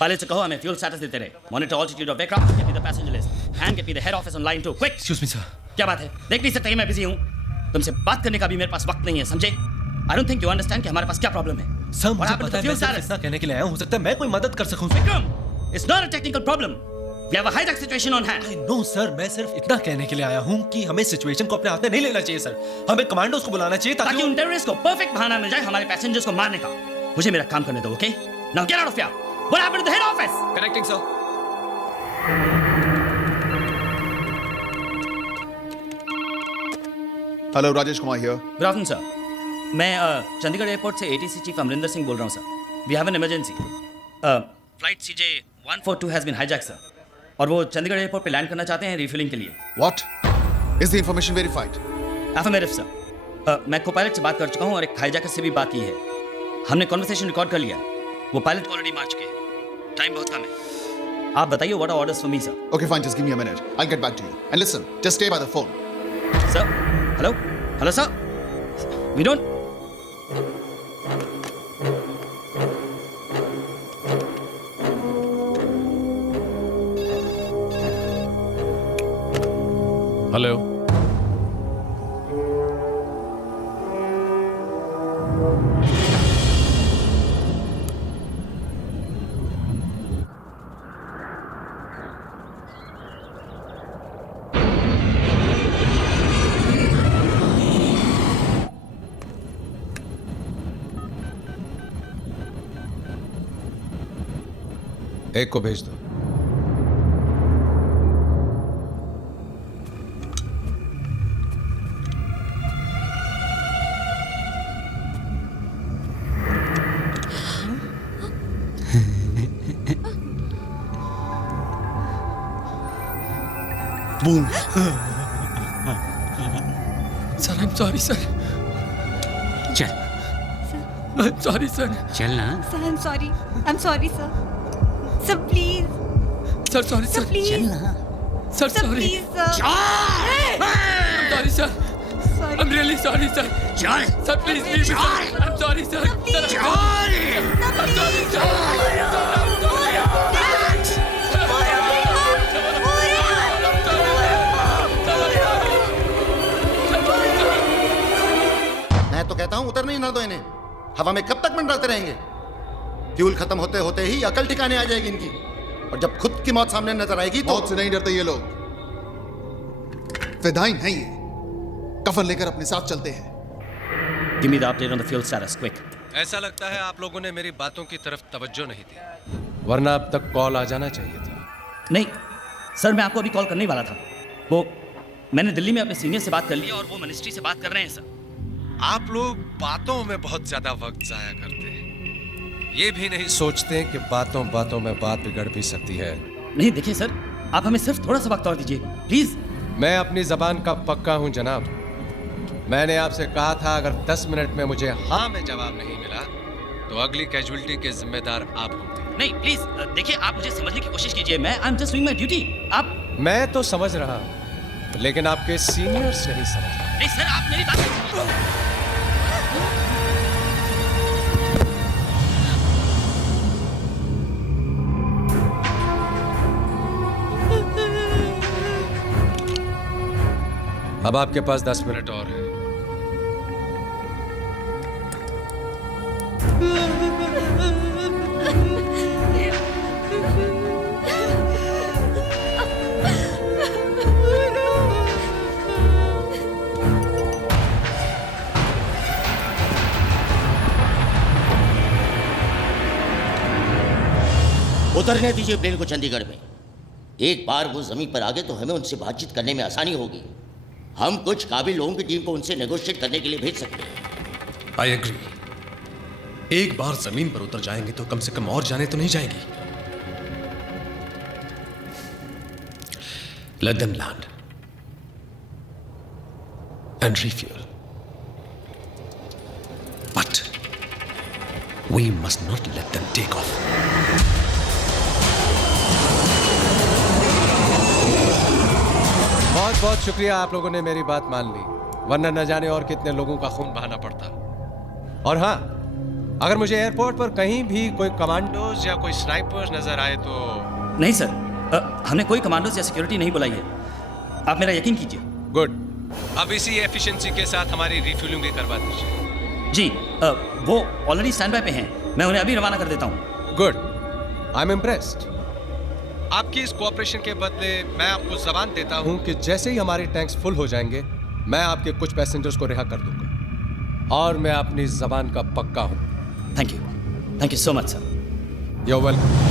पायलट से कहो हमें फ्यूल स्टेटस देते रहे। Monitor altitude of aircraft, get me the passenger list and get me the head office on line 2 quick. Excuse me sir. क्या बात है? देख नहीं सकते मैं बिजी हूं। तुमसे बात करने का भी मेरे पास वक्त नहीं है, समझे? I don't think you understand कि हमारे पास क्या प्रॉब्लम है। सर मुझे पता है मैं सिर्फ इतना कहने के लिए आया हूं, हो सकता है मैं कोई मदद कर सकूं। Vikram, It's not a technical problem. We have a hijack situation on hand. No sir, मैं सिर्फ इतना कहने के लिए आया हूँ कि हमें सिचुएशन को अपने हाथ में नहीं लेना चाहिए सर. हमें कमांडोज को बुलाना चाहिए ताकि उन टेररिस्ट को परफेक्ट बहाना मिल जाए हमारे पैसेंजर्स को मारने का. मुझे मेरा काम करने दो, okay? Now get out of here. What happened to the head office? Connecting, sir. Hello, Rajesh Kumar here. Good afternoon sir. मैं चंडीगढ़ एयरपोर्ट से एटीसी चीफ अमरिंदर सिंह बोल रहा हूँ sir. We have an emergency. Flight CJ 142 has been hijack sir. और वो Chandigarh airport पे land करना चाहते हैं रिफ्यूलिंग के लिए. What? Is the information verified? FMRF sir. मैं को पायलट से बात कर चुका हूँ और एक हाईजैकर से भी बात की है. हमने कॉन्वर्सेशन रिकॉर्ड कर लिया. वो पायलट ऑलरेडी मार चुके हैं. टाइम बहुत कम है. आप बताइए what are orders for me sir. Okay, fine, just give me a minute. I'll get back to you. And listen, just stay by the phone. Sir? Hello? Hello, sir? We don't... hello. एक को भेज दो. Boom. Sir, I'm sorry, sir. चल. I'm sorry, sir. चल ना. Sir, I'm sorry. I'm sorry, sir. Sir, please. Sir, sorry, sir. please. चल ना. Sir, Sir, sorry. please, sir. I'm sorry, sir. Sorry. I'm really sorry, sir. चल. Sir, please leave me, sir. I'm sorry, sir. Sir, I'm sorry, sir. मैं तो कहता हूं उतर नहीं ना दो इन्हें. हवा में कब तक मंडराते रहेंगे? फ्यूल खत्म होते होते ही अकल ठिकाने आ जाएगी इनकी. और जब खुद की मौत सामने नजर आएगी तो... मौत से नहीं डरते ये लोग. फिदाइन है ये. कफन लेकर अपने साथ चलते हैं. Give me the update on the fuel status, quick. ऐसा लगता है आप लोगों ने मेरी बातों की तरफ तवज्जो नहीं दी, वरना अब तक कॉल आ जाना चाहिए था. नहीं सर, मैं आपको अभी कॉल करने ही वाला था. वो मैंने दिल्ली में अपने सीनियर से बात कर लिया और वो मिनिस्ट्री से बात कर रहे हैं सर. आप लोग बातों में बहुत ज्यादा वक्त जाया करते हैं. ये भी नहीं सोचते कि बातों बातों में बात बिगड़ भी सकती है. नहीं देखिए सर, आप हमें सिर्फ थोड़ा सा वक्त और दीजिए प्लीज. मैं अपनी जबान का पक्का हूं जनाब. मैंने आपसे कहा था अगर 10 मिनट में मुझे हाँ में जवाब नहीं मिला तो अगली कैजुअलिटी के जिम्मेदार आप होंगे. नहीं प्लीज देखिए, आप मुझे समझने की कोशिश कीजिए. मैं I am just doing my duty. आप... मैं तो समझ रहा हूं, लेकिन आपके सीनियर्स नहीं समझ रहे. नहीं सर, आप मेरी बात... अब आपके पास 10 मिनट और है. उतरने दीजिए प्लेन को चंडीगढ़ में. एक बार वो जमीन पर आ गए तो हमें उनसे बातचीत करने में आसानी होगी. हम कुछ काबिल लोगों की टीम को उनसे नेगोशिएट करने के लिए भेज सकते हैं. I agree. एक बार जमीन पर उतर जाएंगे तो कम से कम और जाने तो नहीं जाएंगी. Let them land and refuel. But we must not let them take off. बहुत बहुत शुक्रिया, आप लोगों ने मेरी बात मान ली, वरना न जाने और कितने लोगों का खून बहाना पड़ता. और हाँ, अगर मुझे एयरपोर्ट पर कहीं भी कोई कमांडोज या कोई स्नाइपर्स नजर आए तो... नहीं सर, हमने कोई कमांडोज या सिक्योरिटी नहीं बुलाई है. आप मेरा यकीन कीजिए. गुड. अब इसी एफिशिएंसी के साथ हमारी रिफ्यूलिंग भी करवा दीजिए. जी, वो ऑलरेडी स्टैंड बाय पे हैं. मैं उन्हें अभी रवाना कर देता हूँ. गुड. I am impressed. आपकी इस कोऑपरेशन के बदले मैं आपको जबान देता हूं कि जैसे ही हमारे टैंक्स फुल हो जाएंगे मैं आपके कुछ पैसेंजर्स को रिहा कर दूंगा और मैं अपनी जबान का पक्का हूं। Thank you so much sir. You welcome.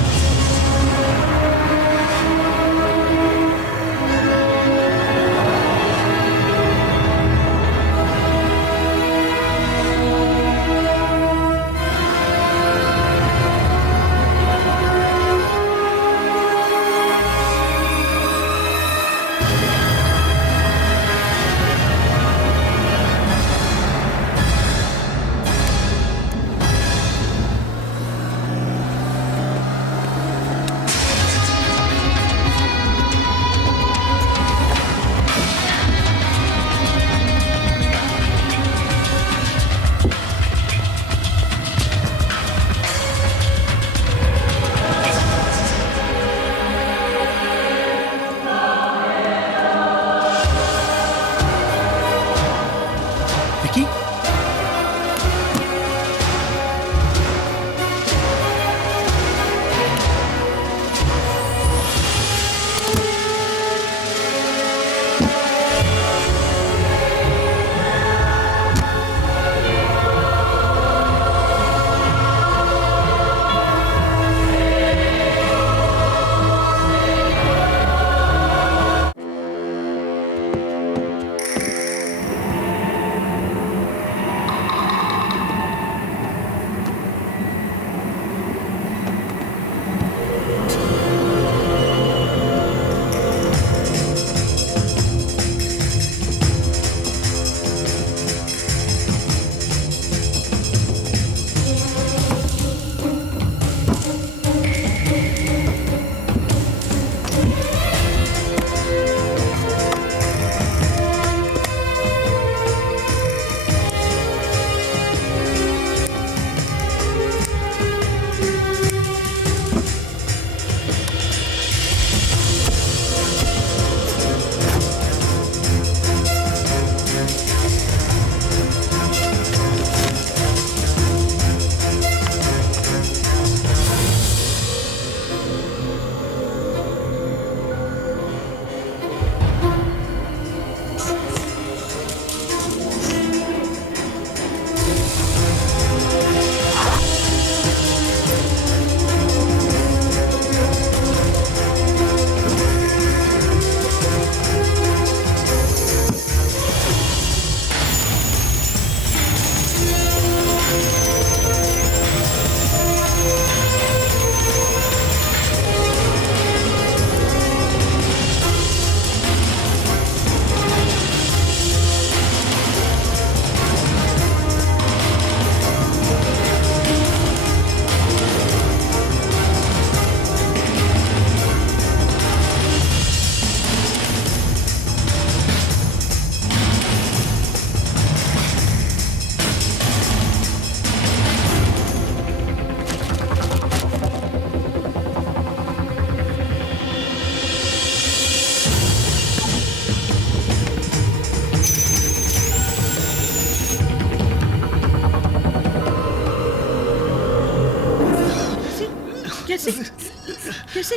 कैसे कैसे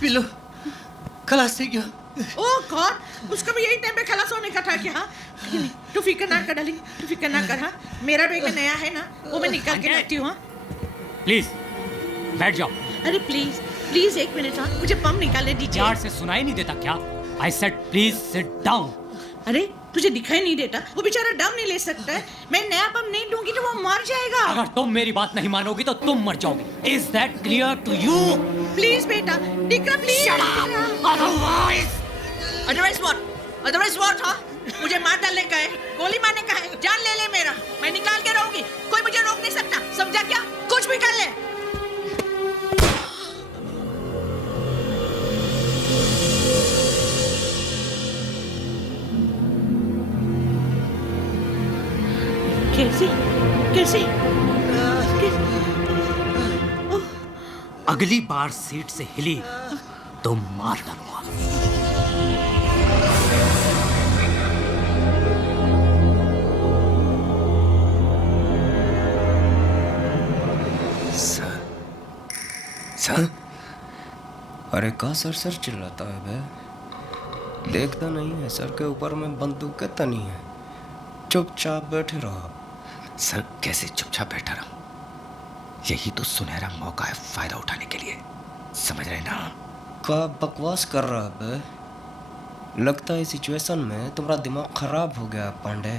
पिलो खलास થઈ ગયો। ओह गॉड, उसका भी यही टाइम पे खलास होने का था क्या? हाँ तू फिक्र ना कर डार्लिंग, तू फिक्र ना कर। हाँ मेरा बेटा नया है ना, वो मैं निकाल के लाती हूँ। हाँ प्लीज बैठ जाओ। अरे प्लीज प्लीज एक मिनट। हाँ मुझे पंप निकालने दीजिए। यार से सुनाई नहीं देता क्या? I said please sit down. अरे तुझे दिखाई नहीं देता? वो बेचारा दम नहीं ले सकता है। मैं नया पंप नहीं दूंगी तो वो मर जाएगा। अगर तुम मेरी बात नहीं मानोगी तो तुम मर जाओगे। Is that clear to you? Please बेटा दिक्रा please. Otherwise what? Otherwise what? हाँ मुझे मार डालने का है, गोली मारने का है, जान ले ले मेरा। मैं निकाल के रहूंगी, कोई मुझे रोक नहीं सकता, समझा क्या? कुछ भी कर ले। कैसे कैसे अगली बार सीट से हिली तो मार डालूंगा। सर अरे का सर सर चिल्लाता है बे? देखता नहीं है सर के ऊपर में बंदूक तनी है। चुपचाप बैठे रहो। सर कैसे चुपचाप बैठा रहूं? यही तो सुनहरा मौका है फायदा उठाने के लिए, समझ रहे ना? का बकवास कर रहा है बे? लगता है सिचुएशन में तुम्हारा दिमाग खराब हो गया पांडे।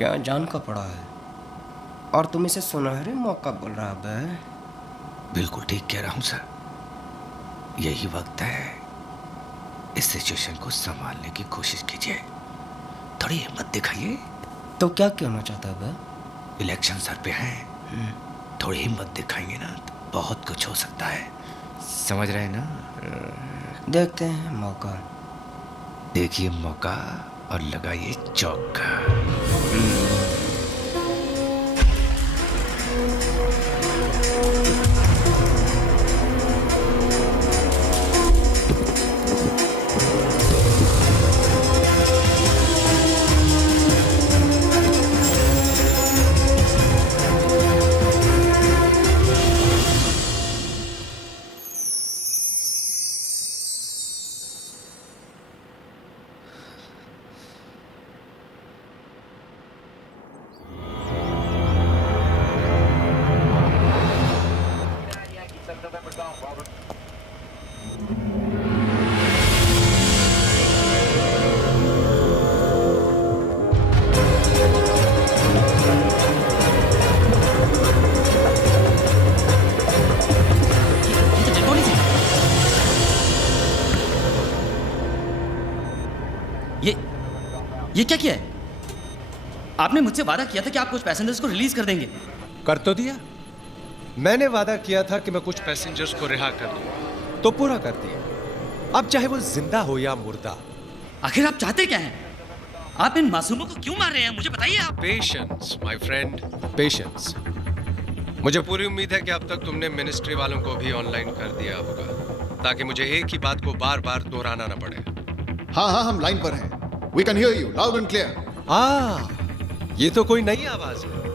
यहाँ जान का पड़ा है और तुम इसे सुनहरे मौका बोल रहा है बे? बिल्कुल ठीक कह रहा हूं सर। यही वक्त है, इस सिचुएशन को संभालने की कोशिश कीजिए, थोड़ी हिम्मत दिखाइए। तो क्या कहना चाहता है बे? इलेक्शन सर पे है, थोड़ी हिम्मत दिखाएंगे ना तो बहुत कुछ हो सकता है, समझ रहे हैं ना? देखते हैं मौका। देखिए मौका और लगाइए चौका। ये क्या किया है? आपने मुझसे वादा किया था कि आप कुछ पैसेंजर्स को रिलीज कर देंगे। कर तो दिया। मैंने वादा किया था कि मैं कुछ पैसेंजर्स को रिहा कर दूंगा, तो पूरा कर दिया। अब चाहे वो जिंदा हो या मुर्दा। आखिर आप चाहते क्या हैं? आप इन मासूमों को क्यों मार रहे हैं, मुझे बताइए आप। Patience my friend, patience. मुझे पूरी उम्मीद है कि अब तक तुमने मिनिस्ट्री वालों को भी ऑनलाइन कर दिया होगा, ताकि मुझे एक ही बात को बार बार दोहराना न पड़े। हाँ हाँ, हम लाइन पर हैं। We can hear you loud and clear. ये तो कोई नई आवाज है।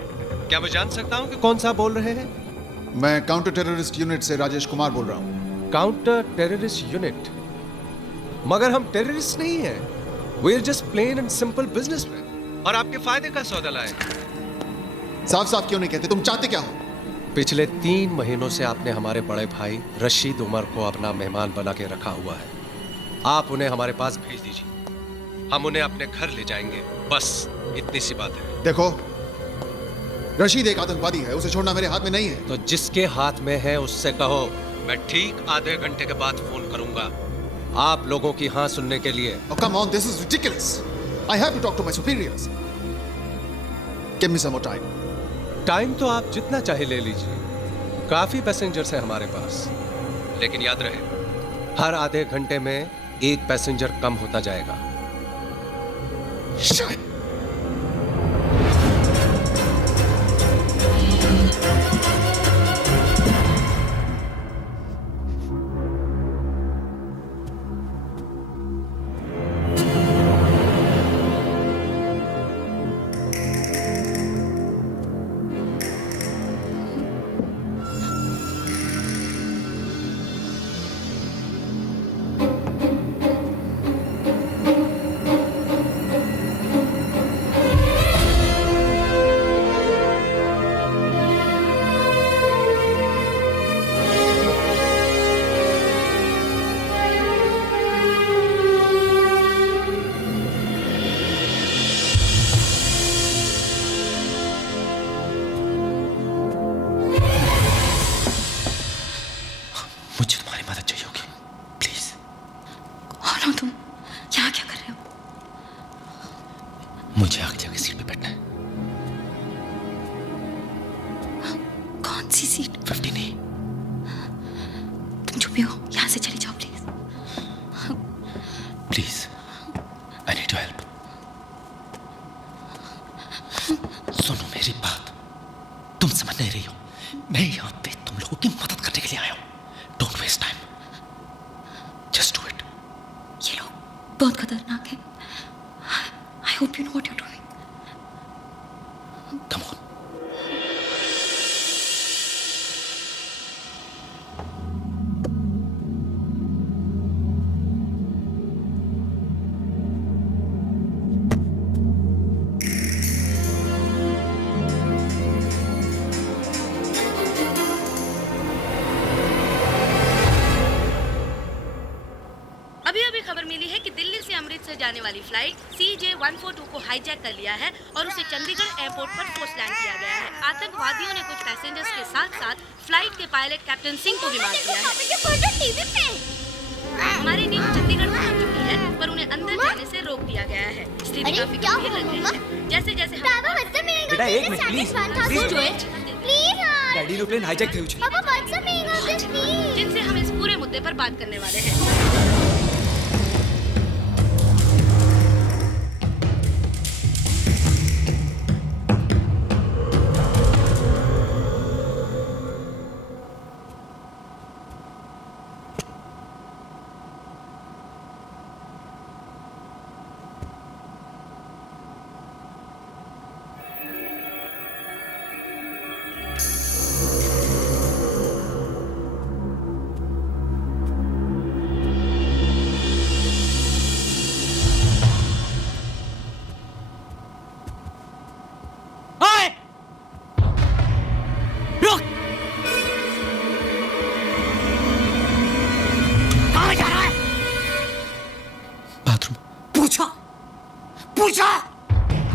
क्या मैं जान सकता हूँ कि कौन सा बोल रहे हैं? मैं काउंटर टेररिस्ट यूनिट से राजेश कुमार बोल रहा हूँ। Counter terrorist unit? मगर हम टेररिस्ट नहीं हैं। We are just plain and simple businessmen। और आपके फायदे का सौदा लाए। साफ साफ क्यों नहीं कहते? तुम चाहते क्या हो? पिछले 3 महीनों से आपने हमारे बड़े भाई रशीद उमर को अपना मेहमान बना के रखा हुआ है। आप उन्हें हमारे पास भेज दीजिए, हम उन्हें अपने घर ले जाएंगे। बस इतनी सी बात है। देखो, रशीद एक आतंकवादी है, उसे छोड़ना मेरे हाथ में नहीं है। तो जिसके हाथ में है उससे कहो मैं ठीक आधे घंटे के बाद फोन करूंगा, आप लोगों की हाँ सुनने के लिए। Oh come on, this is ridiculous. I have to talk to my superiors. Give me some more time. Time तो आप जितना चाहे ले लीजिए, काफी पैसेंजर्स हैं हमारे पास, लेकिन याद रहे हर आधे घंटे में एक पैसेंजर कम होता जाएगा। Shit! मुझे आगे जाके सीट पे बैठना है। कौन सी सीट? 50 नहीं। तुम चुप ही हो, यहाँ से चले जाओ please. Please, I need your help. सुनो मेरी बात, तुम समझ नहीं रही हो। मैं यहाँ पे तुम लोगों की मदद करने के लिए आया हूँ। Don't waste time, just do it. ये लोग बहुत खतरनाक है। I hope you know what you're doing. Come on. जाने वाली फ्लाइट CJ142 को हाईजैक कर लिया है और उसे चंडीगढ़ एयरपोर्ट पर फोर्स लैंड किया गया है। आतंकवादियों ने कुछ पैसेंजर्स के साथ-साथ फ्लाइट के पायलट कैप्टन सिंह को भी मार दिया है। हमारी टीम चंडीगढ़ पहुंच चुकी है, पर उन्हें अंदर जाने से रोक दिया गया है। स्थिति काफी गंभीर लग रही है। जैसे-जैसे बेटा एक minute please daddy aeroplane hijack थी जिनसे हम इस पूरे मुद्दे पर बात करने वाले हैं।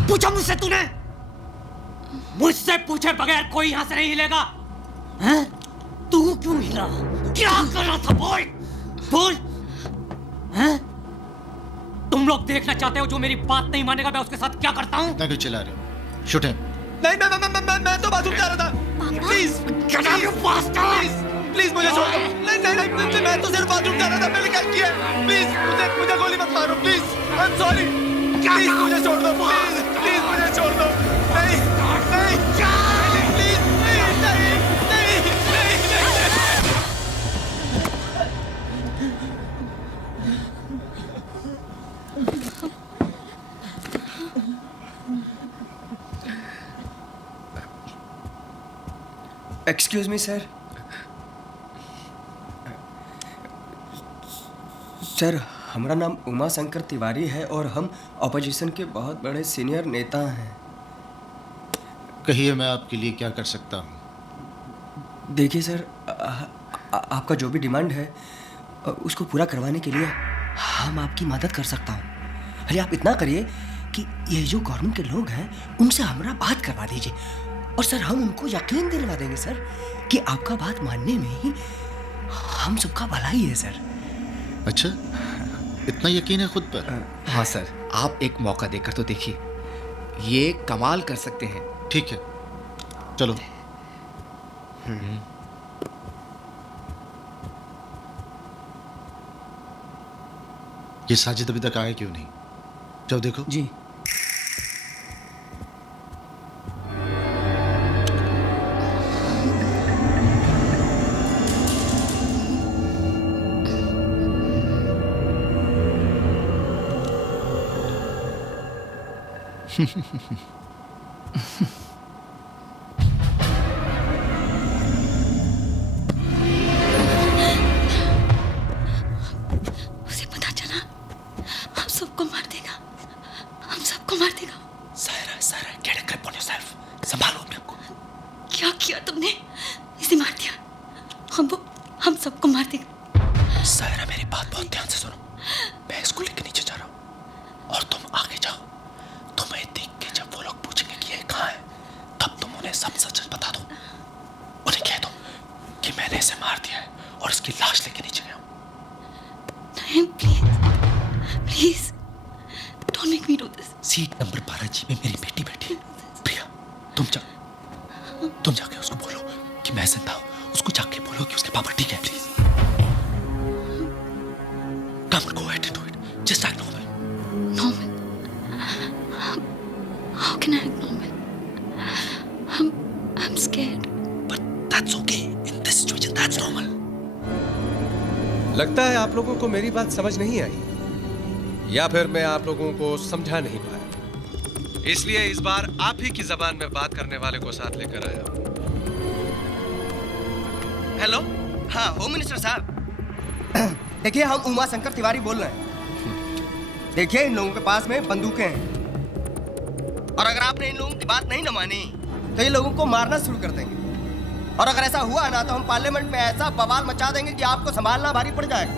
पूछा मुझसे तूने? मुझसे पूछे बगैर कोई यहां से नहीं हिलेगा। हैं? तू क्यों हिला? क्या कर रहा था? बोल बोल। हैं? तुम लोग देखना चाहते हो जो मेरी बात नहीं मानेगा मैं उसके साथ क्या करता हूं? क्यों चिल्ला रहे हो? Shoot him. नहीं मैं तो बाथरूम जा रहा था। प्लीज प्लीज मुझे छोड़ दो। नहीं मैं तो सिर्फ बाथरूम जा रहा था। मैंने क्या किया? प्लीज मुझे गोली मत मारो please. I am sorry. Please मुझे छोड़ दो। प्लीज मुझे छोड़ दो। नहीं प्लीज नहीं। Excuse me sir. सर हमारा नाम उमा शंकर तिवारी है और हम ऑपोजिशन के बहुत बड़े सीनियर नेता हैं। कहिए मैं आपके लिए क्या कर सकता हूँ? देखिए सर आपका जो भी डिमांड है उसको पूरा करवाने के लिए हम आपकी मदद कर सकता हूँ। अरे आप इतना करिए कि ये जो गवर्नमेंट के लोग हैं उनसे हमारा बात करवा दीजिए और सर हम उनको यकीन दिलवा देंगे सर कि आपका बात मानने में ही हम सबका भलाई है सर। अच्छा इतना यकीन है खुद पर? हाँ सर आप एक मौका देकर तो देखिए, ये कमाल कर सकते हैं। ठीक है चलो। ये साजिद अभी तक आए क्यों नहीं? जाओ देखो। जी उसे पता चला हम सबको मार देगा। हम सबको मार देगा। Saira get a grip on yourself। संभालो अपने आप को। क्या किया तुमने? इसे मार दिया। हम सबको मार देगा। सायरा मेरी बात बहुत ध्यान से सुनो। मैं इसको लेकर नीचे जा रहा हूँ और तुम आगे जाओ। तुम्हें देख के जब वो लोग पूछेंगे कि ये कहाँ है तब तुम उन्हें सब सच पता दो। उन्हें कह दो कि मैंने इसे मार दिया है और इसकी लाश लेके नीचे गया हूँ। नहीं please don't make me do this. Seat number 12G में मेरी बेटी बैठी है। प्रिया तुम जाके उसको बोलो कि मैं जिंदा हूँ। उसको जाके बोलो कि उसके पापा ठीक है। Please come on, go ahead and do it. Just act normal. Normal? How can I act normal? I'm scared. But that's okay. In this situation, that's normal. लगता है आप लोगों को मेरी बात समझ नहीं आई या फिर मैं आप लोगों को समझा नहीं पाया। इसलिए इस बार आप ही की जबान में बात करने वाले को साथ लेकर आया हूं। हेलो हाँ होम मिनिस्टर साहब। देखिए हम उमा शंकर तिवारी बोल रहे हैं। देखिए इन लोगों के पास में बंदूकें हैं और अगर आपने इन लोगों की बात नहीं न मानी तो ये लोगों को मारना शुरू कर देंगे और अगर ऐसा हुआ ना तो हम पार्लियामेंट में ऐसा बवाल मचा देंगे कि आपको संभालना भारी पड़ जाएगा।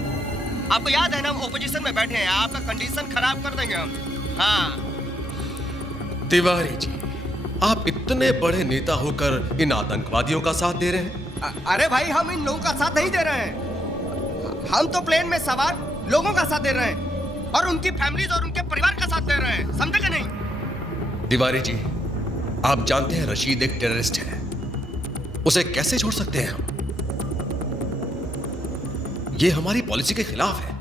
आपको याद है ना, हम ओपोजिशन में बैठे हैं, आपका कंडीशन खराब कर देंगे हम। हाँ तिवारी जी, आप इतने बड़े नेता होकर इन आतंकवादियों का साथ दे रहे हैं? अरे भाई, हम इन लोगों का साथ नहीं दे रहे हैं। हम तो प्लेन में सवार लोगों का साथ दे रहे हैं और उनकी फैमिलीज और उनके परिवार का साथ दे रहे हैं, समझे कि नहीं? तिवारी जी, आप जानते हैं रशीद एक टेररिस्ट है, उसे कैसे छोड़ सकते हैं हम? ये हमारी पॉलिसी के खिलाफ है।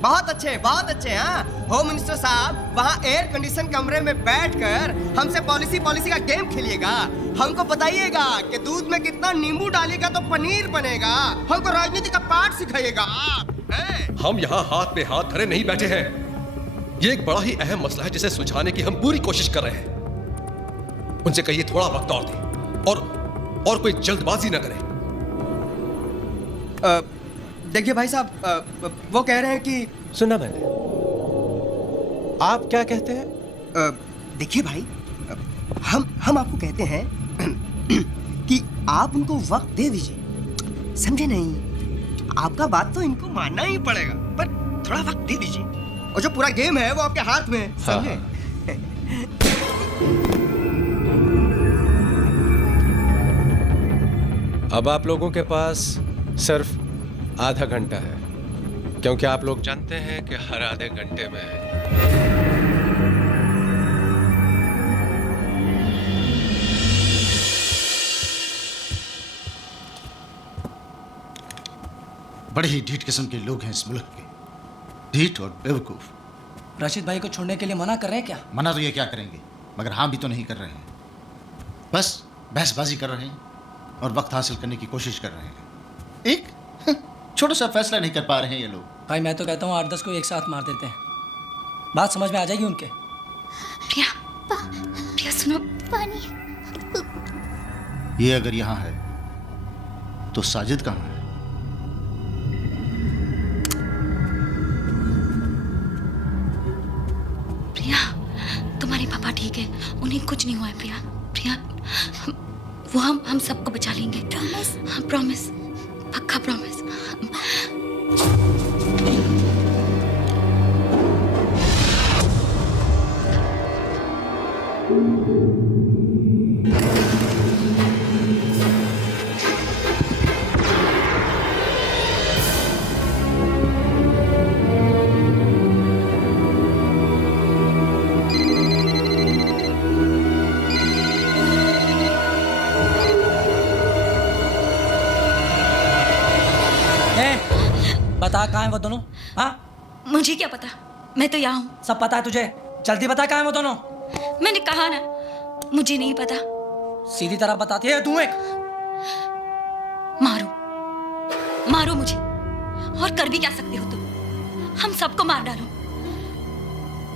बहुत अच्छे। हाँ, होम मिनिस्टर साहब वहाँ एयर कंडीशन कमरे में बैठकर हमसे पॉलिसी का गेम खेलिएगा। हमको बताइएगा कि दूध में कितना नींबू डालिएगा तो पनीर बनेगा। हमको राजनीति का पाठ सिखाइएगा आप। हम यहाँ हाथ पे हाथ धरे नहीं बैठे हैं। ये एक बड़ा ही अहम मसला है जिसे सुलझाने की हम पूरी कोशिश कर रहे हैं। उनसे कहिए थोड़ा वक्त और दें और कोई जल्दबाजी न करें। देखिए भाई साहब, वो कह रहे हैं कि सुना मैंने। आप क्या कहते हैं? देखिए भाई, हम आपको कहते हैं कि आप उनको वक्त दे दीजिए, समझे नहीं? आपका बात तो इनको मानना ही पड़ेगा, पर थोड़ा वक्त दे दीजिए और जो पूरा गेम है वो आपके हाथ में है, समझे? अब आप लोगों के पास सिर्फ आधा घंटा है, क्योंकि आप लोग जानते हैं कि हर आधे घंटे में बड़े ही ढीठ किस्म के लोग हैं इस मुल्क के, ढीठ और बेवकूफ। रशीद भाई को छोड़ने के लिए मना कर रहे हैं क्या? मना तो ये क्या करेंगे, मगर हाँ भी तो नहीं कर रहे हैं, बस बहसबाजी कर रहे हैं और वक्त हासिल करने की कोशिश कर रहे हैं। एक छोटा सा फैसला नहीं कर पा रहे हैं ये लोग। भाई मैं तो कहता हूँ 8-10 को एक साथ मार देते हैं, बात समझ में आ जाएगी उनके। प्रिया सुनो, पानी। ये अगर यहाँ है तो साजिद कहाँ है? प्रिया, तुम्हारे पापा ठीक है, उन्हें कुछ नहीं हुआ है। प्रिया, वो हम सबको बचा लेंगे। प्रॉमिस? हाँ प्रॉमिस, पक्का प्रॉमिस। बता कहाँ हैं वो दोनों? हाँ मुझे क्या पता, मैं तो यहाँ हूँ। सब पता है तुझे, जल्दी बता कहाँ हैं वो दोनों। मैंने कहा ना, मुझे नहीं पता। सीधी तरह बताती है तू। एक मारो मुझे, और कर भी क्या सकते हो तुम? हम सबको मार डालो,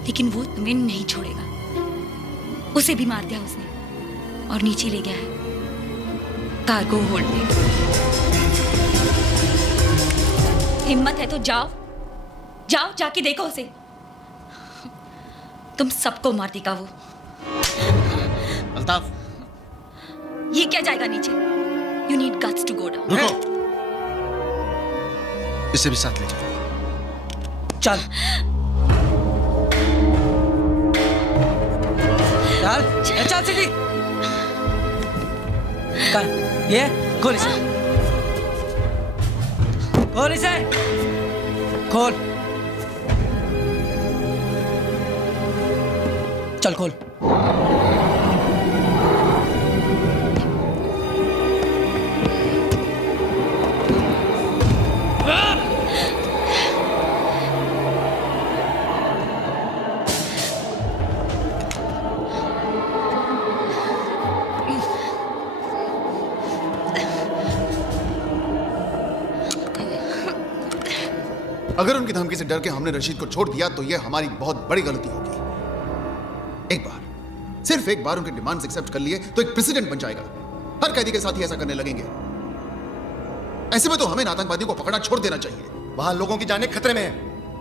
लेकिन वो तुम्हें नहीं छोड़ेगा। उसे भी मार दिया उसने और नीचे ले गया है कार्गो होल्ड में। हिम्मत है तो जाओ जाके देखो उसे। तुम सबको मार देगा वो। अल्ताफ, ये क्या जाएगा नीचे? You need guts to go down. रुको, इसे भी साथ ले जाओ। चल चल सीधी। ये खोल इसे, खोल इसे, खोल। चल खोल। अगर उनकी धमकी से डर के हमने रशीद को छोड़ दिया तो यह हमारी बहुत बड़ी गलती होगी। एक बार, सिर्फ एक बार उनके डिमांड्स एक्सेप्ट कर लिए तो एक प्रेसिडेंट बन जाएगा। हर कैदी के साथ ही ऐसा करने लगेंगे। ऐसे में तो हमें आतंकवादियों को पकड़ना छोड़ देना चाहिए। वहां लोगों की जानें खतरे में है।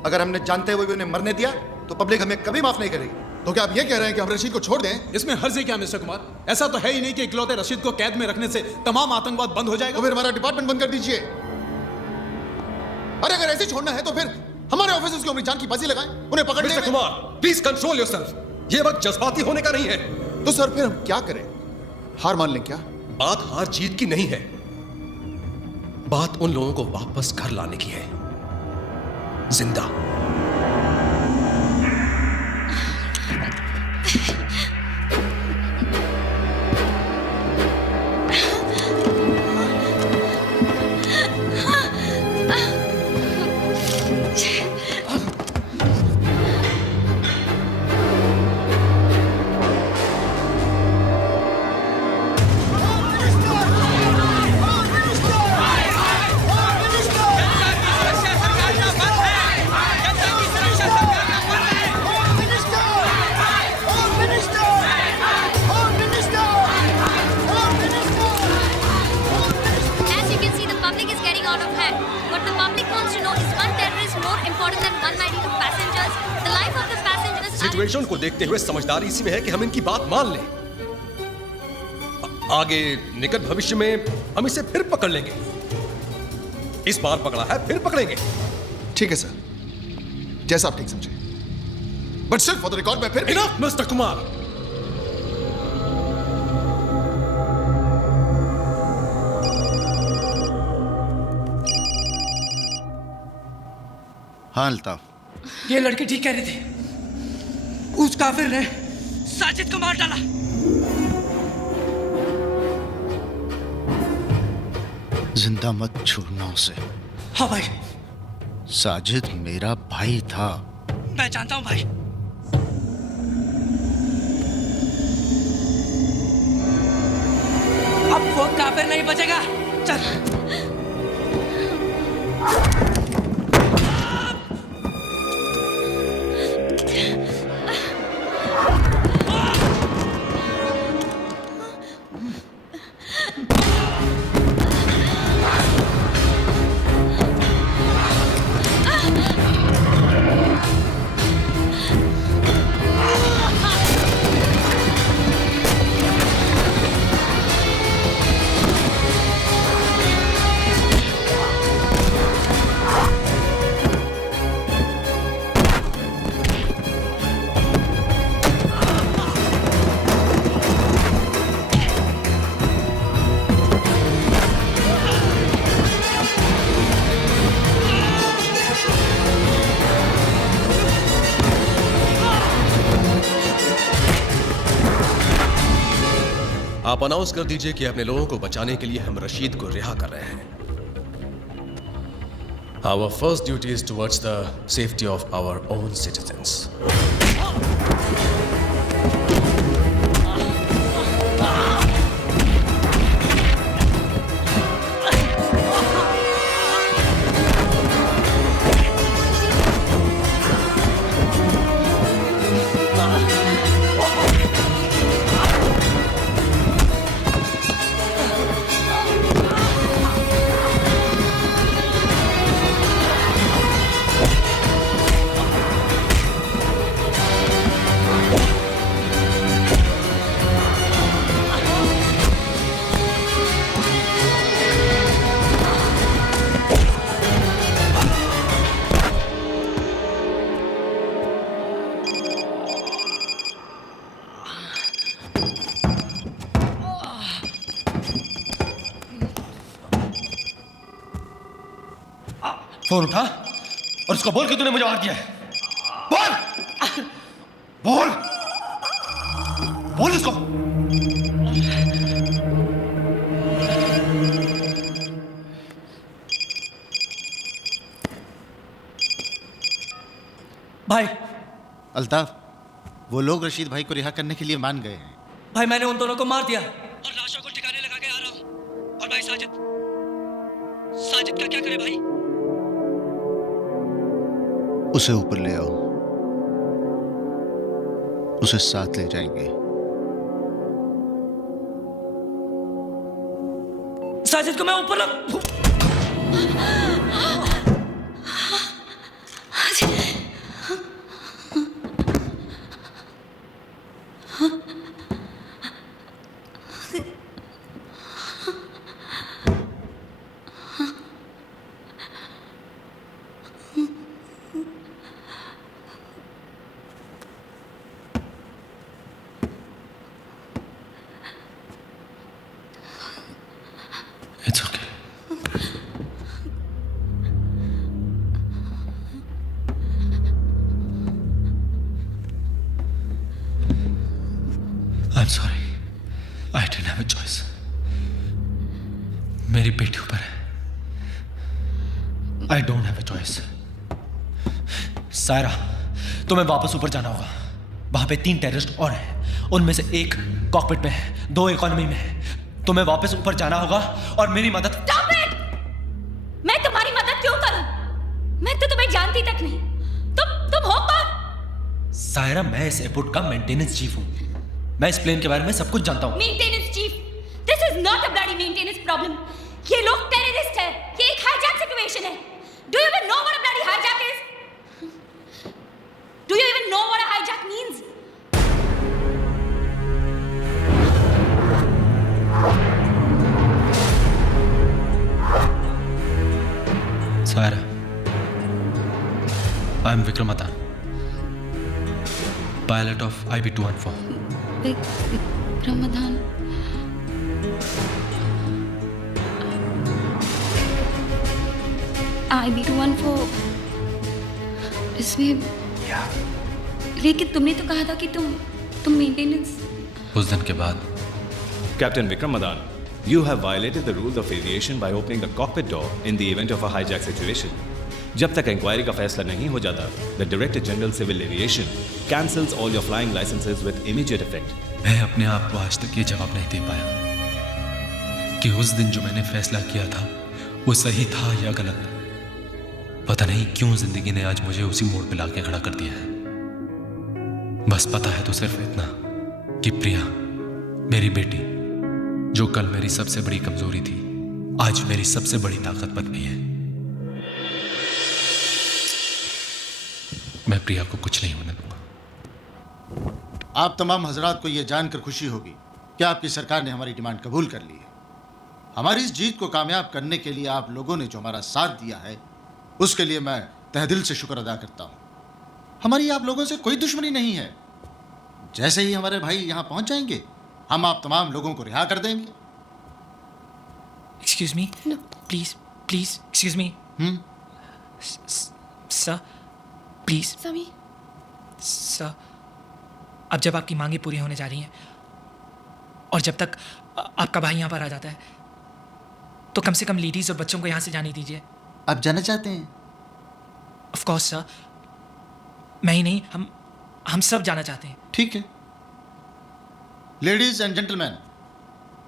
अगर हमने जानते हुए भी उन्हें मरने दिया तो पब्लिक हमें कभी माफ नहीं करेगी। तो क्या आप ये कह रहे हैं कि हम रशीद को छोड़ दें? इसमें हर्ज है क्या मिस्टर कुमार? ऐसा तो है ही नहीं कि इकलौते रशीद को कैद में रखने से तमाम आतंकवाद बंद हो जाएगा। तो फिर हमारा डिपार्टमेंट बंद कर दीजिए। अरे अगर ऐसे छोड़ना है तो फिर हमारे ऑफिसर्स को अपनी जान की बाजी लगाएं, उन्हें पकड़ने mister Kumar, please control yourself. ये वक्त जज्बाती होने का नहीं है। तो सर फिर हम क्या करें? हार मान लें क्या? बात हार जीत की नहीं है, बात उन लोगों को वापस घर लाने की है, जिंदा। सिचुएशन को देखते हुए समझदारी इसी में है कि हम इनकी बात मान लें। आगे निकट भविष्य में हम इसे फिर पकड़ लेंगे। इस बार पकड़ा है, फिर पकड़ेंगे। ठीक है सर, जैसा आप ठीक समझे। बट सिर्फ फॉर द रिकॉर्ड में फिर इनफ मिस्टर कुमार। हाँ अल्ताफ, ये लड़की ठीक कह रही थी। उस काफिर ने साजिद को मार डाला। जिंदा मत छोड़ना उसे। हाँ भाई। साजिद मेरा भाई था। मैं जानता हूँ भाई। अब वो काफिर नहीं बचेगा। चल। आप अनाउंस कर दीजिए कि अपने लोगों को बचाने के लिए हम रशीद को रिहा कर रहे हैं। Our first duty is towards the safety of our own citizens. Phone उठा और उसको बोल कि तूने मुझे मार दिया है। बोल बोल बोल उसको। भाई अल्ताफ, वो लोग रशीद भाई को रिहा करने के लिए मान गए हैं। भाई मैंने उन दोनों को मार दिया और लाशों को ठिकाने लगा के आ रहा हूं। और भाई साजिद का क्या करे भाई? उसे ऊपर ले आओ, उसे साथ ले जाएंगे। साजिद को मैं ऊपर ला। I'm sorry. I didn't have a choice. मेरी बेटी ऊपर है. I don't have a choice. Saira, तुम्हें वापस ऊपर जाना होगा. वहां पे 3 टेररिस्ट और हैं. उनमें से एक कॉकपिट में है, 2 इकोनॉमी में है. तुम्हें वापस ऊपर जाना होगा और मेरी मदद. Stop it! मैं तुम्हारी मदद क्यों करूं? मैं तो तुम्हें जानती तक नहीं. तुम हो कौन? सायरा, मैं इस एयरपोर्ट का मेंटेनेंस चीफ हूं. मैं इस प्लेन के बारे में सब कुछ जानता हूं. Maintenance chief? This is not a bloody maintenance problem. ये लोग टेररिस्ट है. ये एक हाईजैक सिचुएशन है. Do you even know what a bloody hijack is? Do you even know what a hijack means? Saira, I am Vikram Atan, pilot of IB214. Ramadan. IB214 इसमें लेकिन तुमने तो कहा था कि तुम मेंटेनेंस. उस दिन के बाद Captain Vikram Madan, you have violated the rules of aviation by opening the cockpit door in the event of a hijack situation. जब तक इंक्वायरी का फैसला नहीं हो जाता, the Director General Civil Aviation cancels all your flying licenses with immediate effect. मैं अपने आप को आज तक ये जवाब नहीं दे पाया कि उस दिन जो मैंने फैसला किया था वो सही था या गलत. पता नहीं क्यों जिंदगी ने आज मुझे उसी मोड़ पे लाके खड़ा कर दिया है. बस पता है तो सिर्फ इतना कि प्रिया, मेरी बेटी, जो कल मेरी सबसे बड़ी कमजोरी थी, आज मेरी सबसे बड़ी ताकत बन गई है. मैं प्रिया को कुछ नहीं होने दूंगा. आप तमाम हजरात को यह जानकर खुशी होगी कि आपकी सरकार ने हमारी डिमांड कबूल कर ली है. हमारी इस जीत को कामयाब करने के लिए आप लोगों ने जो हमारा साथ दिया है, उसके लिए मैं तहेदिल से शुक्र अदा करता हूं. हमारी आप लोगों से कोई दुश्मनी नहीं है. जैसे ही हमारे भाई यहां पहुंच जाएंगे, हम आप तमाम लोगों को रिहा कर देंगे. Excuse me? No. Please, excuse me. Sir, please. समी. Sir, अब जब आपकी मांगे पूरी होने जा रही हैं और जब तक आपका भाई यहाँ पर आ जाता है, तो कम से कम लेडीज और बच्चों को यहाँ से जाने दीजिए. आप जाना चाहते हैं? Of course, sir. मैं ही नहीं, हम सब जाना चाहते हैं. ठीक है. Ladies and gentleman,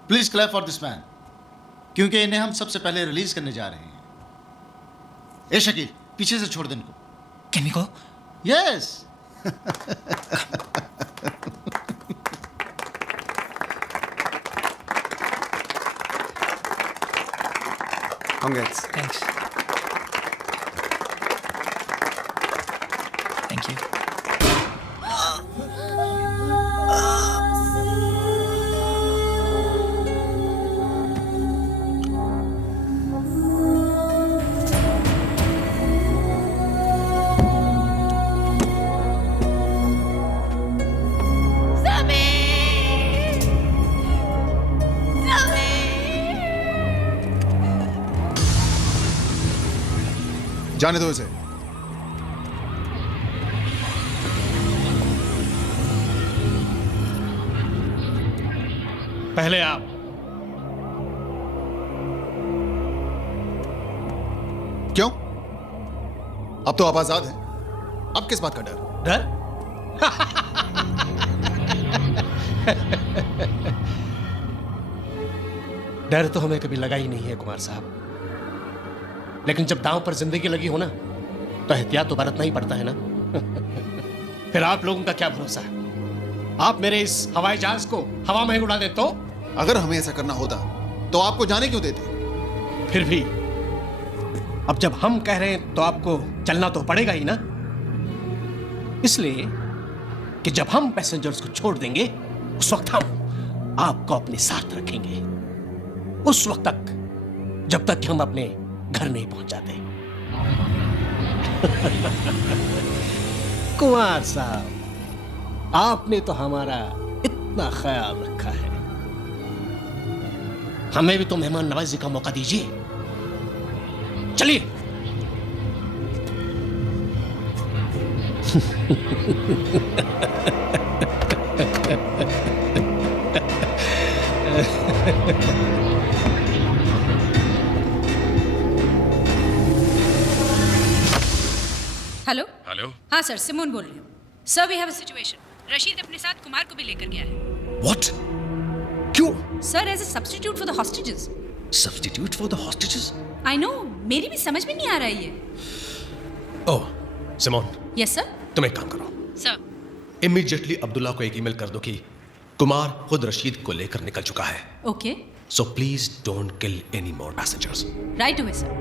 please clap for this man, क्योंकि इन्हें हम सबसे पहले रिलीज करने जा रहे हैं. ए शकील, पीछे से छोड़ दे इनको. Can we go? Yes. Congrats. Thanks. Thank you. जाने दो इसे. पहले आप. क्यों? अब तो आप आजाद हैं. अब किस बात का डर? डर तो हमें कभी लगा ही नहीं है कुमार साहब, लेकिन जब दांव पर जिंदगी लगी हो ना, तो एहतियात तो बरतना ही पड़ता है ना. फिर आप लोगों का क्या भरोसा है? आप मेरे इस हवाई जहाज को हवा में उड़ा दे तो? अगर हमें ऐसा करना होता तो आपको जाने क्यों देते? फिर भी अब जब हम कह रहे हैं तो आपको चलना तो पड़ेगा ही ना. इसलिए कि जब हम पैसेंजर्स को छोड़ देंगे, उस वक्त हम आपको अपने साथ रखेंगे, उस वक्त तक जब तक कि हम अपने घर नहीं पहुंच जाते. कुमार साहब, आपने तो हमारा इतना ख्याल रखा है, हमें भी तो मेहमान नवाजी का मौका दीजिए. चलिए. हेलो हेलो हाँ सर, सिमोन बोल रही हूँ। Sir we have a situation. Rashid अपने साथ कुमार को भी लेकर गया है। व्हाट? क्यों? Sir as a substitute for the hostages. Substitute for the hostages? I know, मेरी भी समझ में नहीं आ रहा है ये। Oh Simone, yes sir. तुम एक काम करो, सर। इमीडिएटली अब्दुल्ला को एक ईमेल कर दो कि कुमार खुद रशीद को लेकर निकल चुका है। Okay, so please don't kill any more passengers. Right away sir.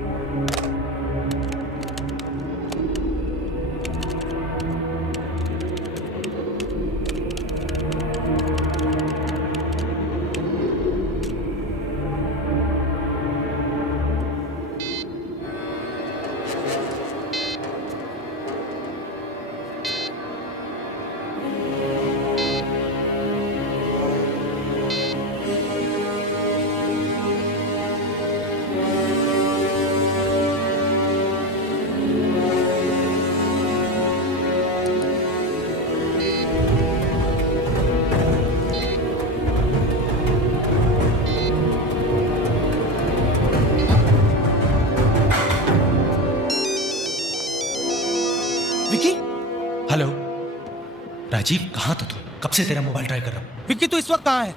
Hello Rajeev, कहाँ था तू? कब से तेरा मोबाइल ट्राई कर रहा हूँ। विक्की तू इस वक्त कहाँ है?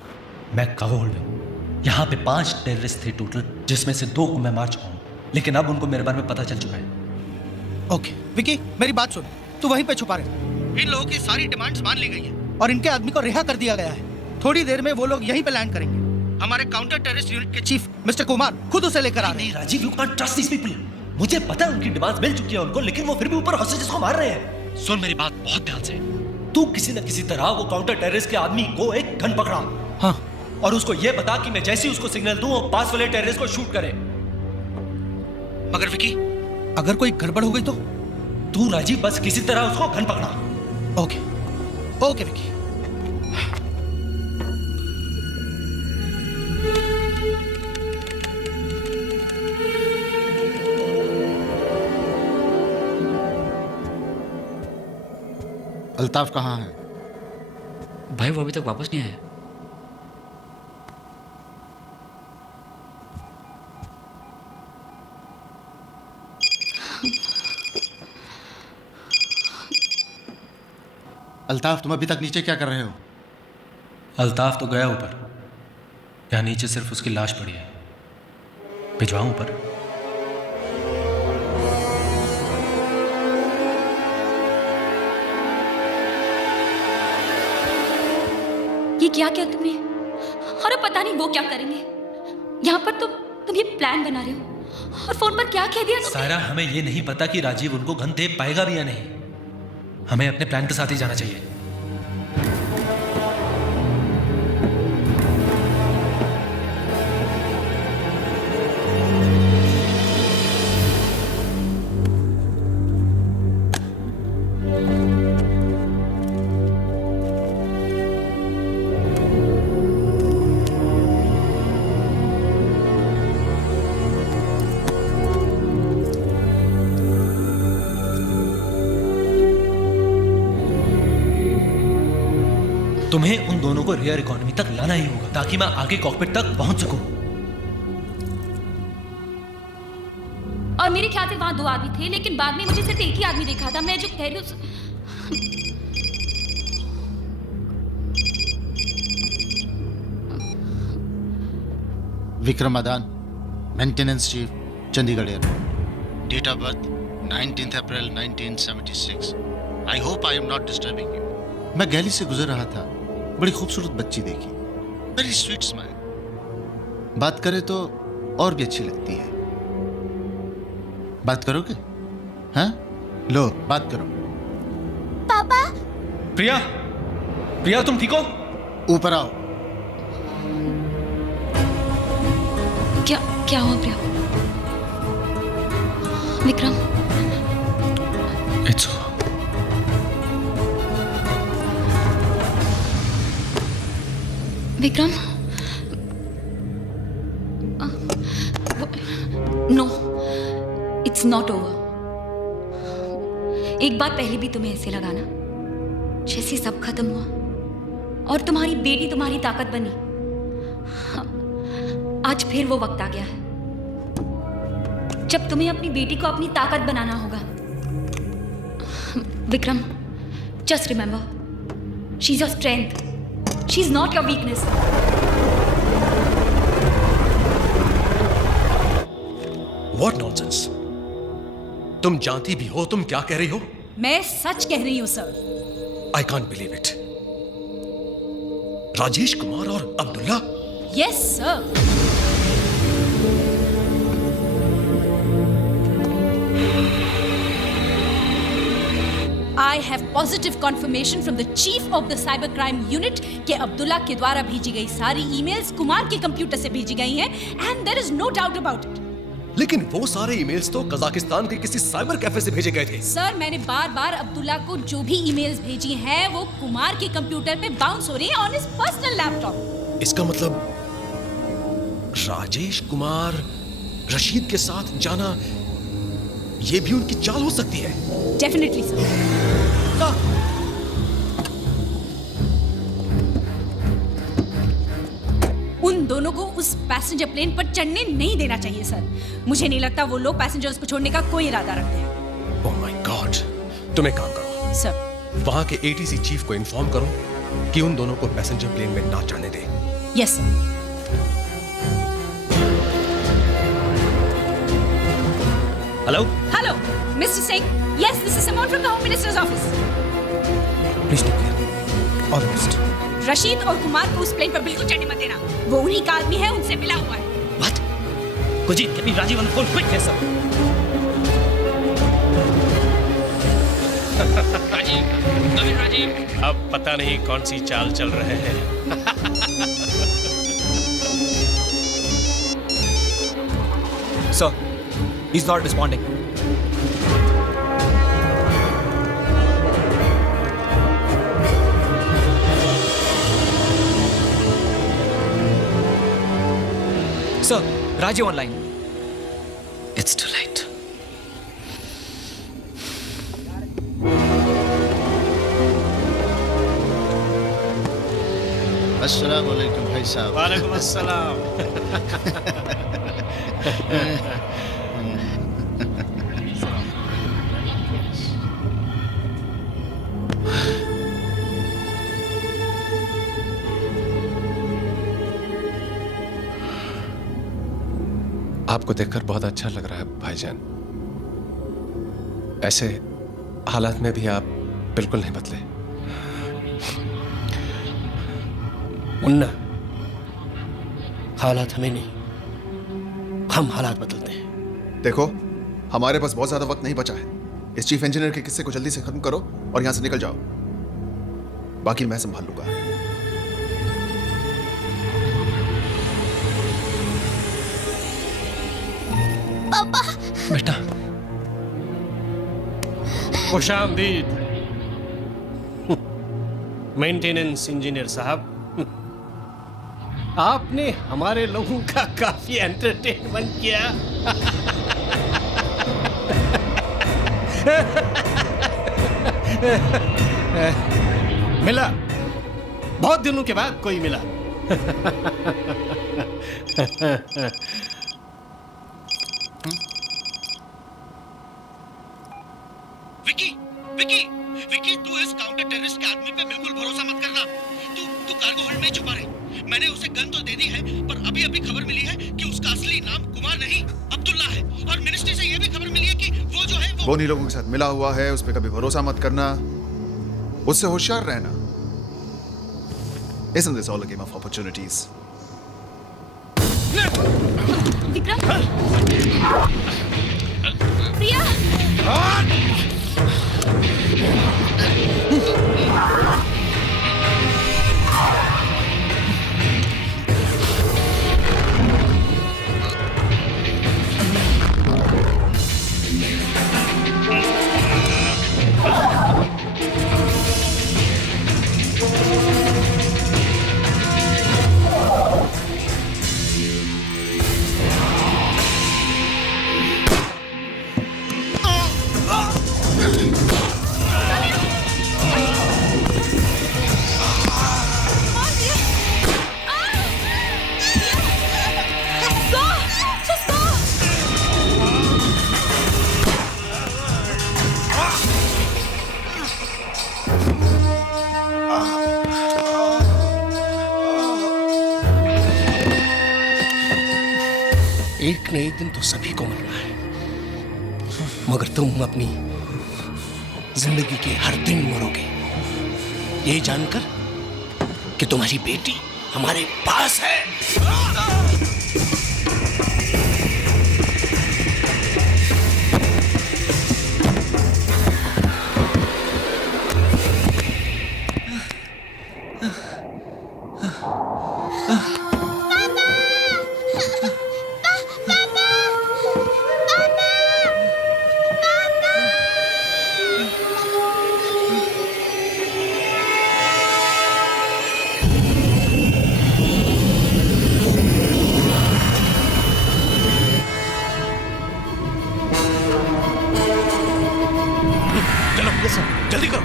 मैं काबुल में हूँ। यहाँ पे 5 टेररिस्ट थे टोटल, जिसमें से 2 को मैं मार चुका हूँ, लेकिन अब उनको मेरे बारे में पता चल चुका है। ओके विक्की, मेरी बात सुन, तू वहीं पे छुपा रहे। इन लोगों की सारी डिमांड्स मान ली गई है और इनके आदमी को रिहा कर दिया गया है। थोड़ी देर में वो लोग यहीं पे लैंड करेंगे। हमारे काउंटर टेररिस्ट यूनिट के चीफ मिस्टर कुमार खुद उसे लेकर आ रहे हैं। Rajeev, you can't trust these people. मुझे पता है उनकी डिमांड्स मिल चुकी है उनको, लेकिन वो फिर भी ऊपर हॉस्टेजेस को मार रहे हैं। सुन मेरी बात बहुत ध्यान से, तू किसी न किसी तरह वो काउंटर टेररिस्ट के आदमी को एक गन पकड़ा। हाँ। और उसको ये बता कि मैं जैसे ही उसको सिग्नल दूं वो पास वाले टेररिस्ट को शूट करे। मगर विकी, अगर कोई गड़बड़ हो गई तो? तू राजीव बस किसी तरह उसको गन पकड़ा। Okay okay Vicky. अल्ताफ कहाँ है? भाई वो अभी तक वापस नहीं आया। अल्ताफ, तुम अभी तक नीचे क्या कर रहे हो? अल्ताफ तो गया ऊपर, यहाँ नीचे सिर्फ उसकी लाश पड़ी है। भिजवाऊं ऊपर? ये क्या किया तुमने? और पता नहीं वो क्या करेंगे। यहाँ पर तुम ये प्लान बना रहे हो और फोन पर क्या कह दिया तुमने? सारा, हमें ये नहीं पता कि राजीव उनको गन दे पाएगा भी या नहीं। हमें अपने प्लान के साथ ही जाना चाहिए। तुम्हें उन दोनों को रियर इकोनॉमी तक लाना ही होगा ताकि मैं आगे कॉकपिट तक पहुंच सकूं। और मेरे ख्याल से वहां 2 आदमी थे, लेकिन बाद में मुझे सिर्फ एक ही आदमी देखा था। मैं जो कह रही हूँ Vikram Adan, maintenance chief, Chandigarh airport. Date of birth 19 April 1976। I hope I am not disturbing you. मैं गैली से गुजर रहा था, बड़ी खूबसूरत बच्ची देखी, वेरी स्वीट स्माइल। बात करे तो और भी अच्छी लगती है। बात करोगे? हाँ, लो बात करो। पापा। प्रिया, प्रिया तुम ठीक हो? ऊपर आओ। क्या हुआ Priya? Vikram, it's Vikram, no, it's not over. एक बार पहले भी तुम्हें ऐसे लगा ना जैसे सब खत्म हुआ और तुम्हारी बेटी तुम्हारी ताकत बनी। आज फिर वो वक्त आ गया है जब तुम्हें अपनी बेटी को अपनी ताकत बनाना होगा। Vikram, just remember, she is your strength, she is not your weakness. What nonsense? तुम जानती भी हो तुम क्या कह रही हो? मैं सच कह रही हूँ sir. I can't believe it. Rajesh Kumar और Abdullah? Yes sir. I have positive confirmation from the chief of the cyber crime unit कि अब्दुल्ला के द्वारा भेजी गई सारी ईमेल्स कुमार के कंप्यूटर से भेजी गई हैं and there is no doubt about it. लेकिन वो सारे ईमेल्स तो कजाकिस्तान के किसी साइबर कैफे से भेजे गए थे। सर, मैंने बार-बार अब्दुल्ला को जो भी ईमेल्स भेजी हैं वो कुमार के कंप्यूटर पे बाउंस हो रही हैं ऑन हिज पर्सनल लैपटॉप। इसका मतलब राजेश कुमार रशीद के साथ जाना ये भी उनकी चाल हो सकती है। Definitely sir. उन दोनों को उस पैसेंजर प्लेन पर चढ़ने नहीं देना चाहिए सर। मुझे नहीं लगता वो लोग पैसेंजर्स को छोड़ने का कोई इरादा रखते हैं। ओह माय गॉड, तुम एक काम करो सर, वहां के एटीसी चीफ को इन्फॉर्म करो कि उन दोनों को पैसेंजर प्लेन में ना चढ़ने दे। Yes sir. Hello hello mister Singh, yes this is Simone from the home minister's office. Please take care, all the best. Rashid और कुमार को उस प्लेन पर बिल्कुल चढ़ने मत देना, वो उन्हीं का आदमी है, उनसे मिला हुआ है। What? Kujit, get me Rajiv on the phone quick, yes sir. Rajiv, अब पता नहीं कौन सी चाल चल रहे हैं। Sir, he's not responding. Sir, Rajiv online. It's too late. अस्सलाम वालेकुम भाई साहब। वालेकुम अस्सलाम। आपको देखकर बहुत अच्छा लग रहा है भाईजान। ऐसे हालात में भी आप बिल्कुल नहीं बदले। मुन्ना, हालात हमें नहीं, हम हालात बदलते हैं। देखो, हमारे पास बहुत ज्यादा वक्त नहीं बचा है। इस चीफ इंजीनियर के किस्से को जल्दी से खत्म करो और यहां से निकल जाओ, बाकी मैं संभाल लूंगा। पापा। बेटा, खुशामदीद मेंटेनेंस इंजीनियर साहब। आपने हमारे लोगों का काफी एंटरटेनमेंट किया। मिला, बहुत दिनों के बाद कोई मिला। विकी, विकी, विकी, तू इस काउंटर टेररिस्ट के आदमी पे बिल्कुल भरोसा मत करना। तू कार्गो होल्ड में छुपा रहे। मैंने उसे गन तो दे दी है, पर अभी अभी खबर मिली है कि उसका असली नाम कुमार नहीं अब्दुल्ला है, और मिनिस्ट्री से यह भी खबर मिली है कि वो जो है वो उन्हीं लोगों के साथ मिला हुआ है। उस पर कभी भरोसा मत करना, उससे होशियार रहना। Isn't this all a game of opportunities? Vikram, प्रिया, एक न एक दिन तो सभी को मरना है, मगर तुम अपनी जिंदगी के हर दिन मरोगे ये जानकर कि तुम्हारी बेटी हमारे पास है। जल्दी करो।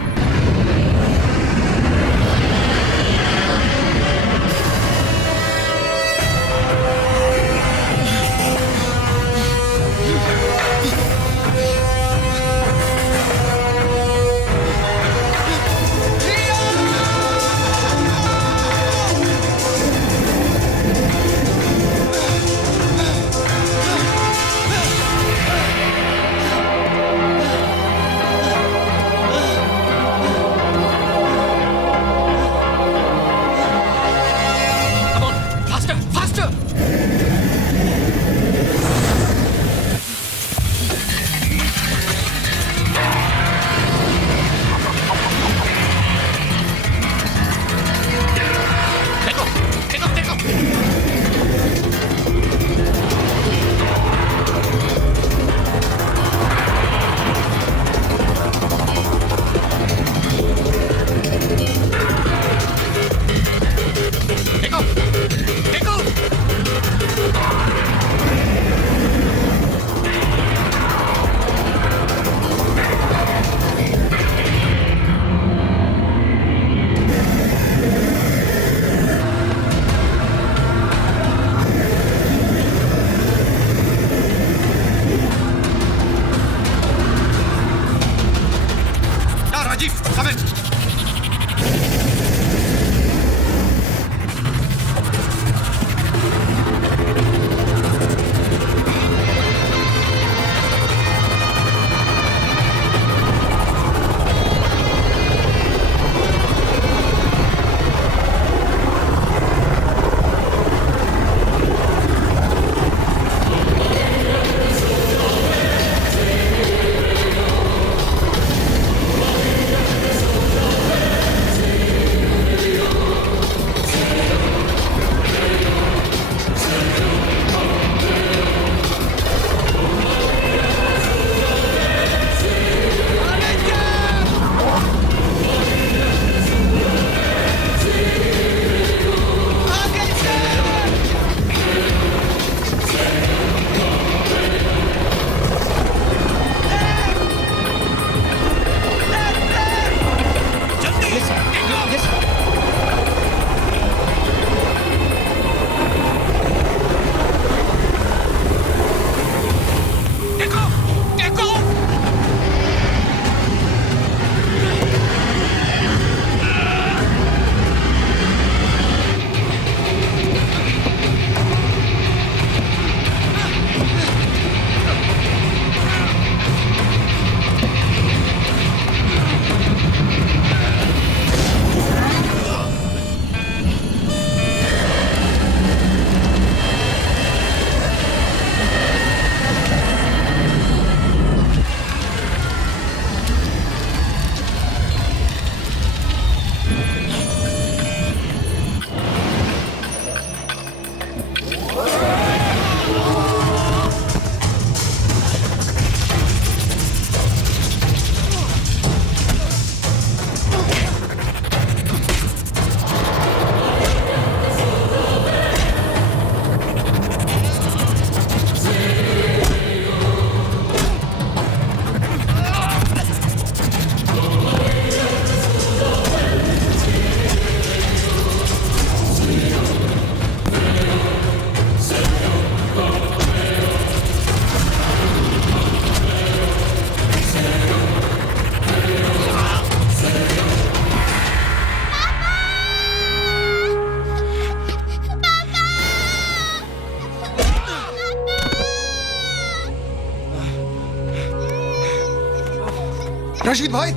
रशीद भाई,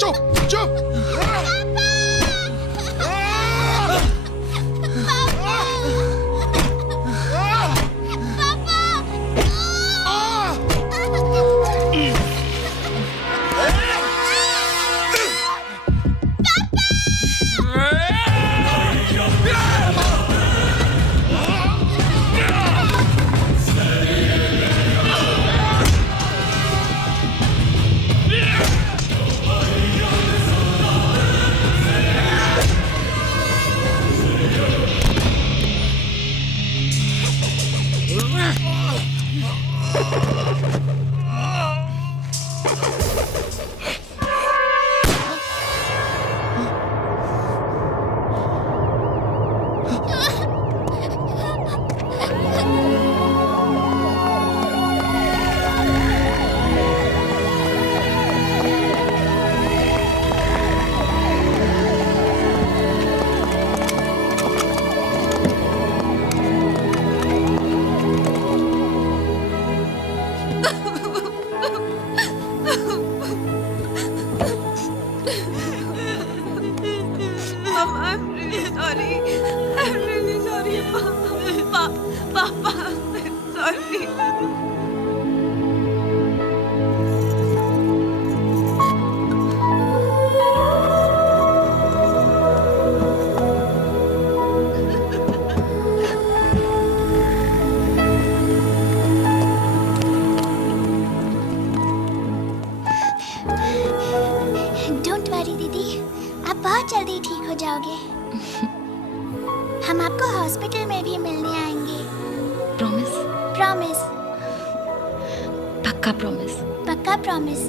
चुप चुप। डोंट वरी दीदी, आप बहुत जल्दी ठीक हो जाओगे। हम आपको हॉस्पिटल में भी मिलने आएंगे। प्रॉमिस? प्रॉमिस। पक्का प्रॉमिस? पक्का प्रॉमिस।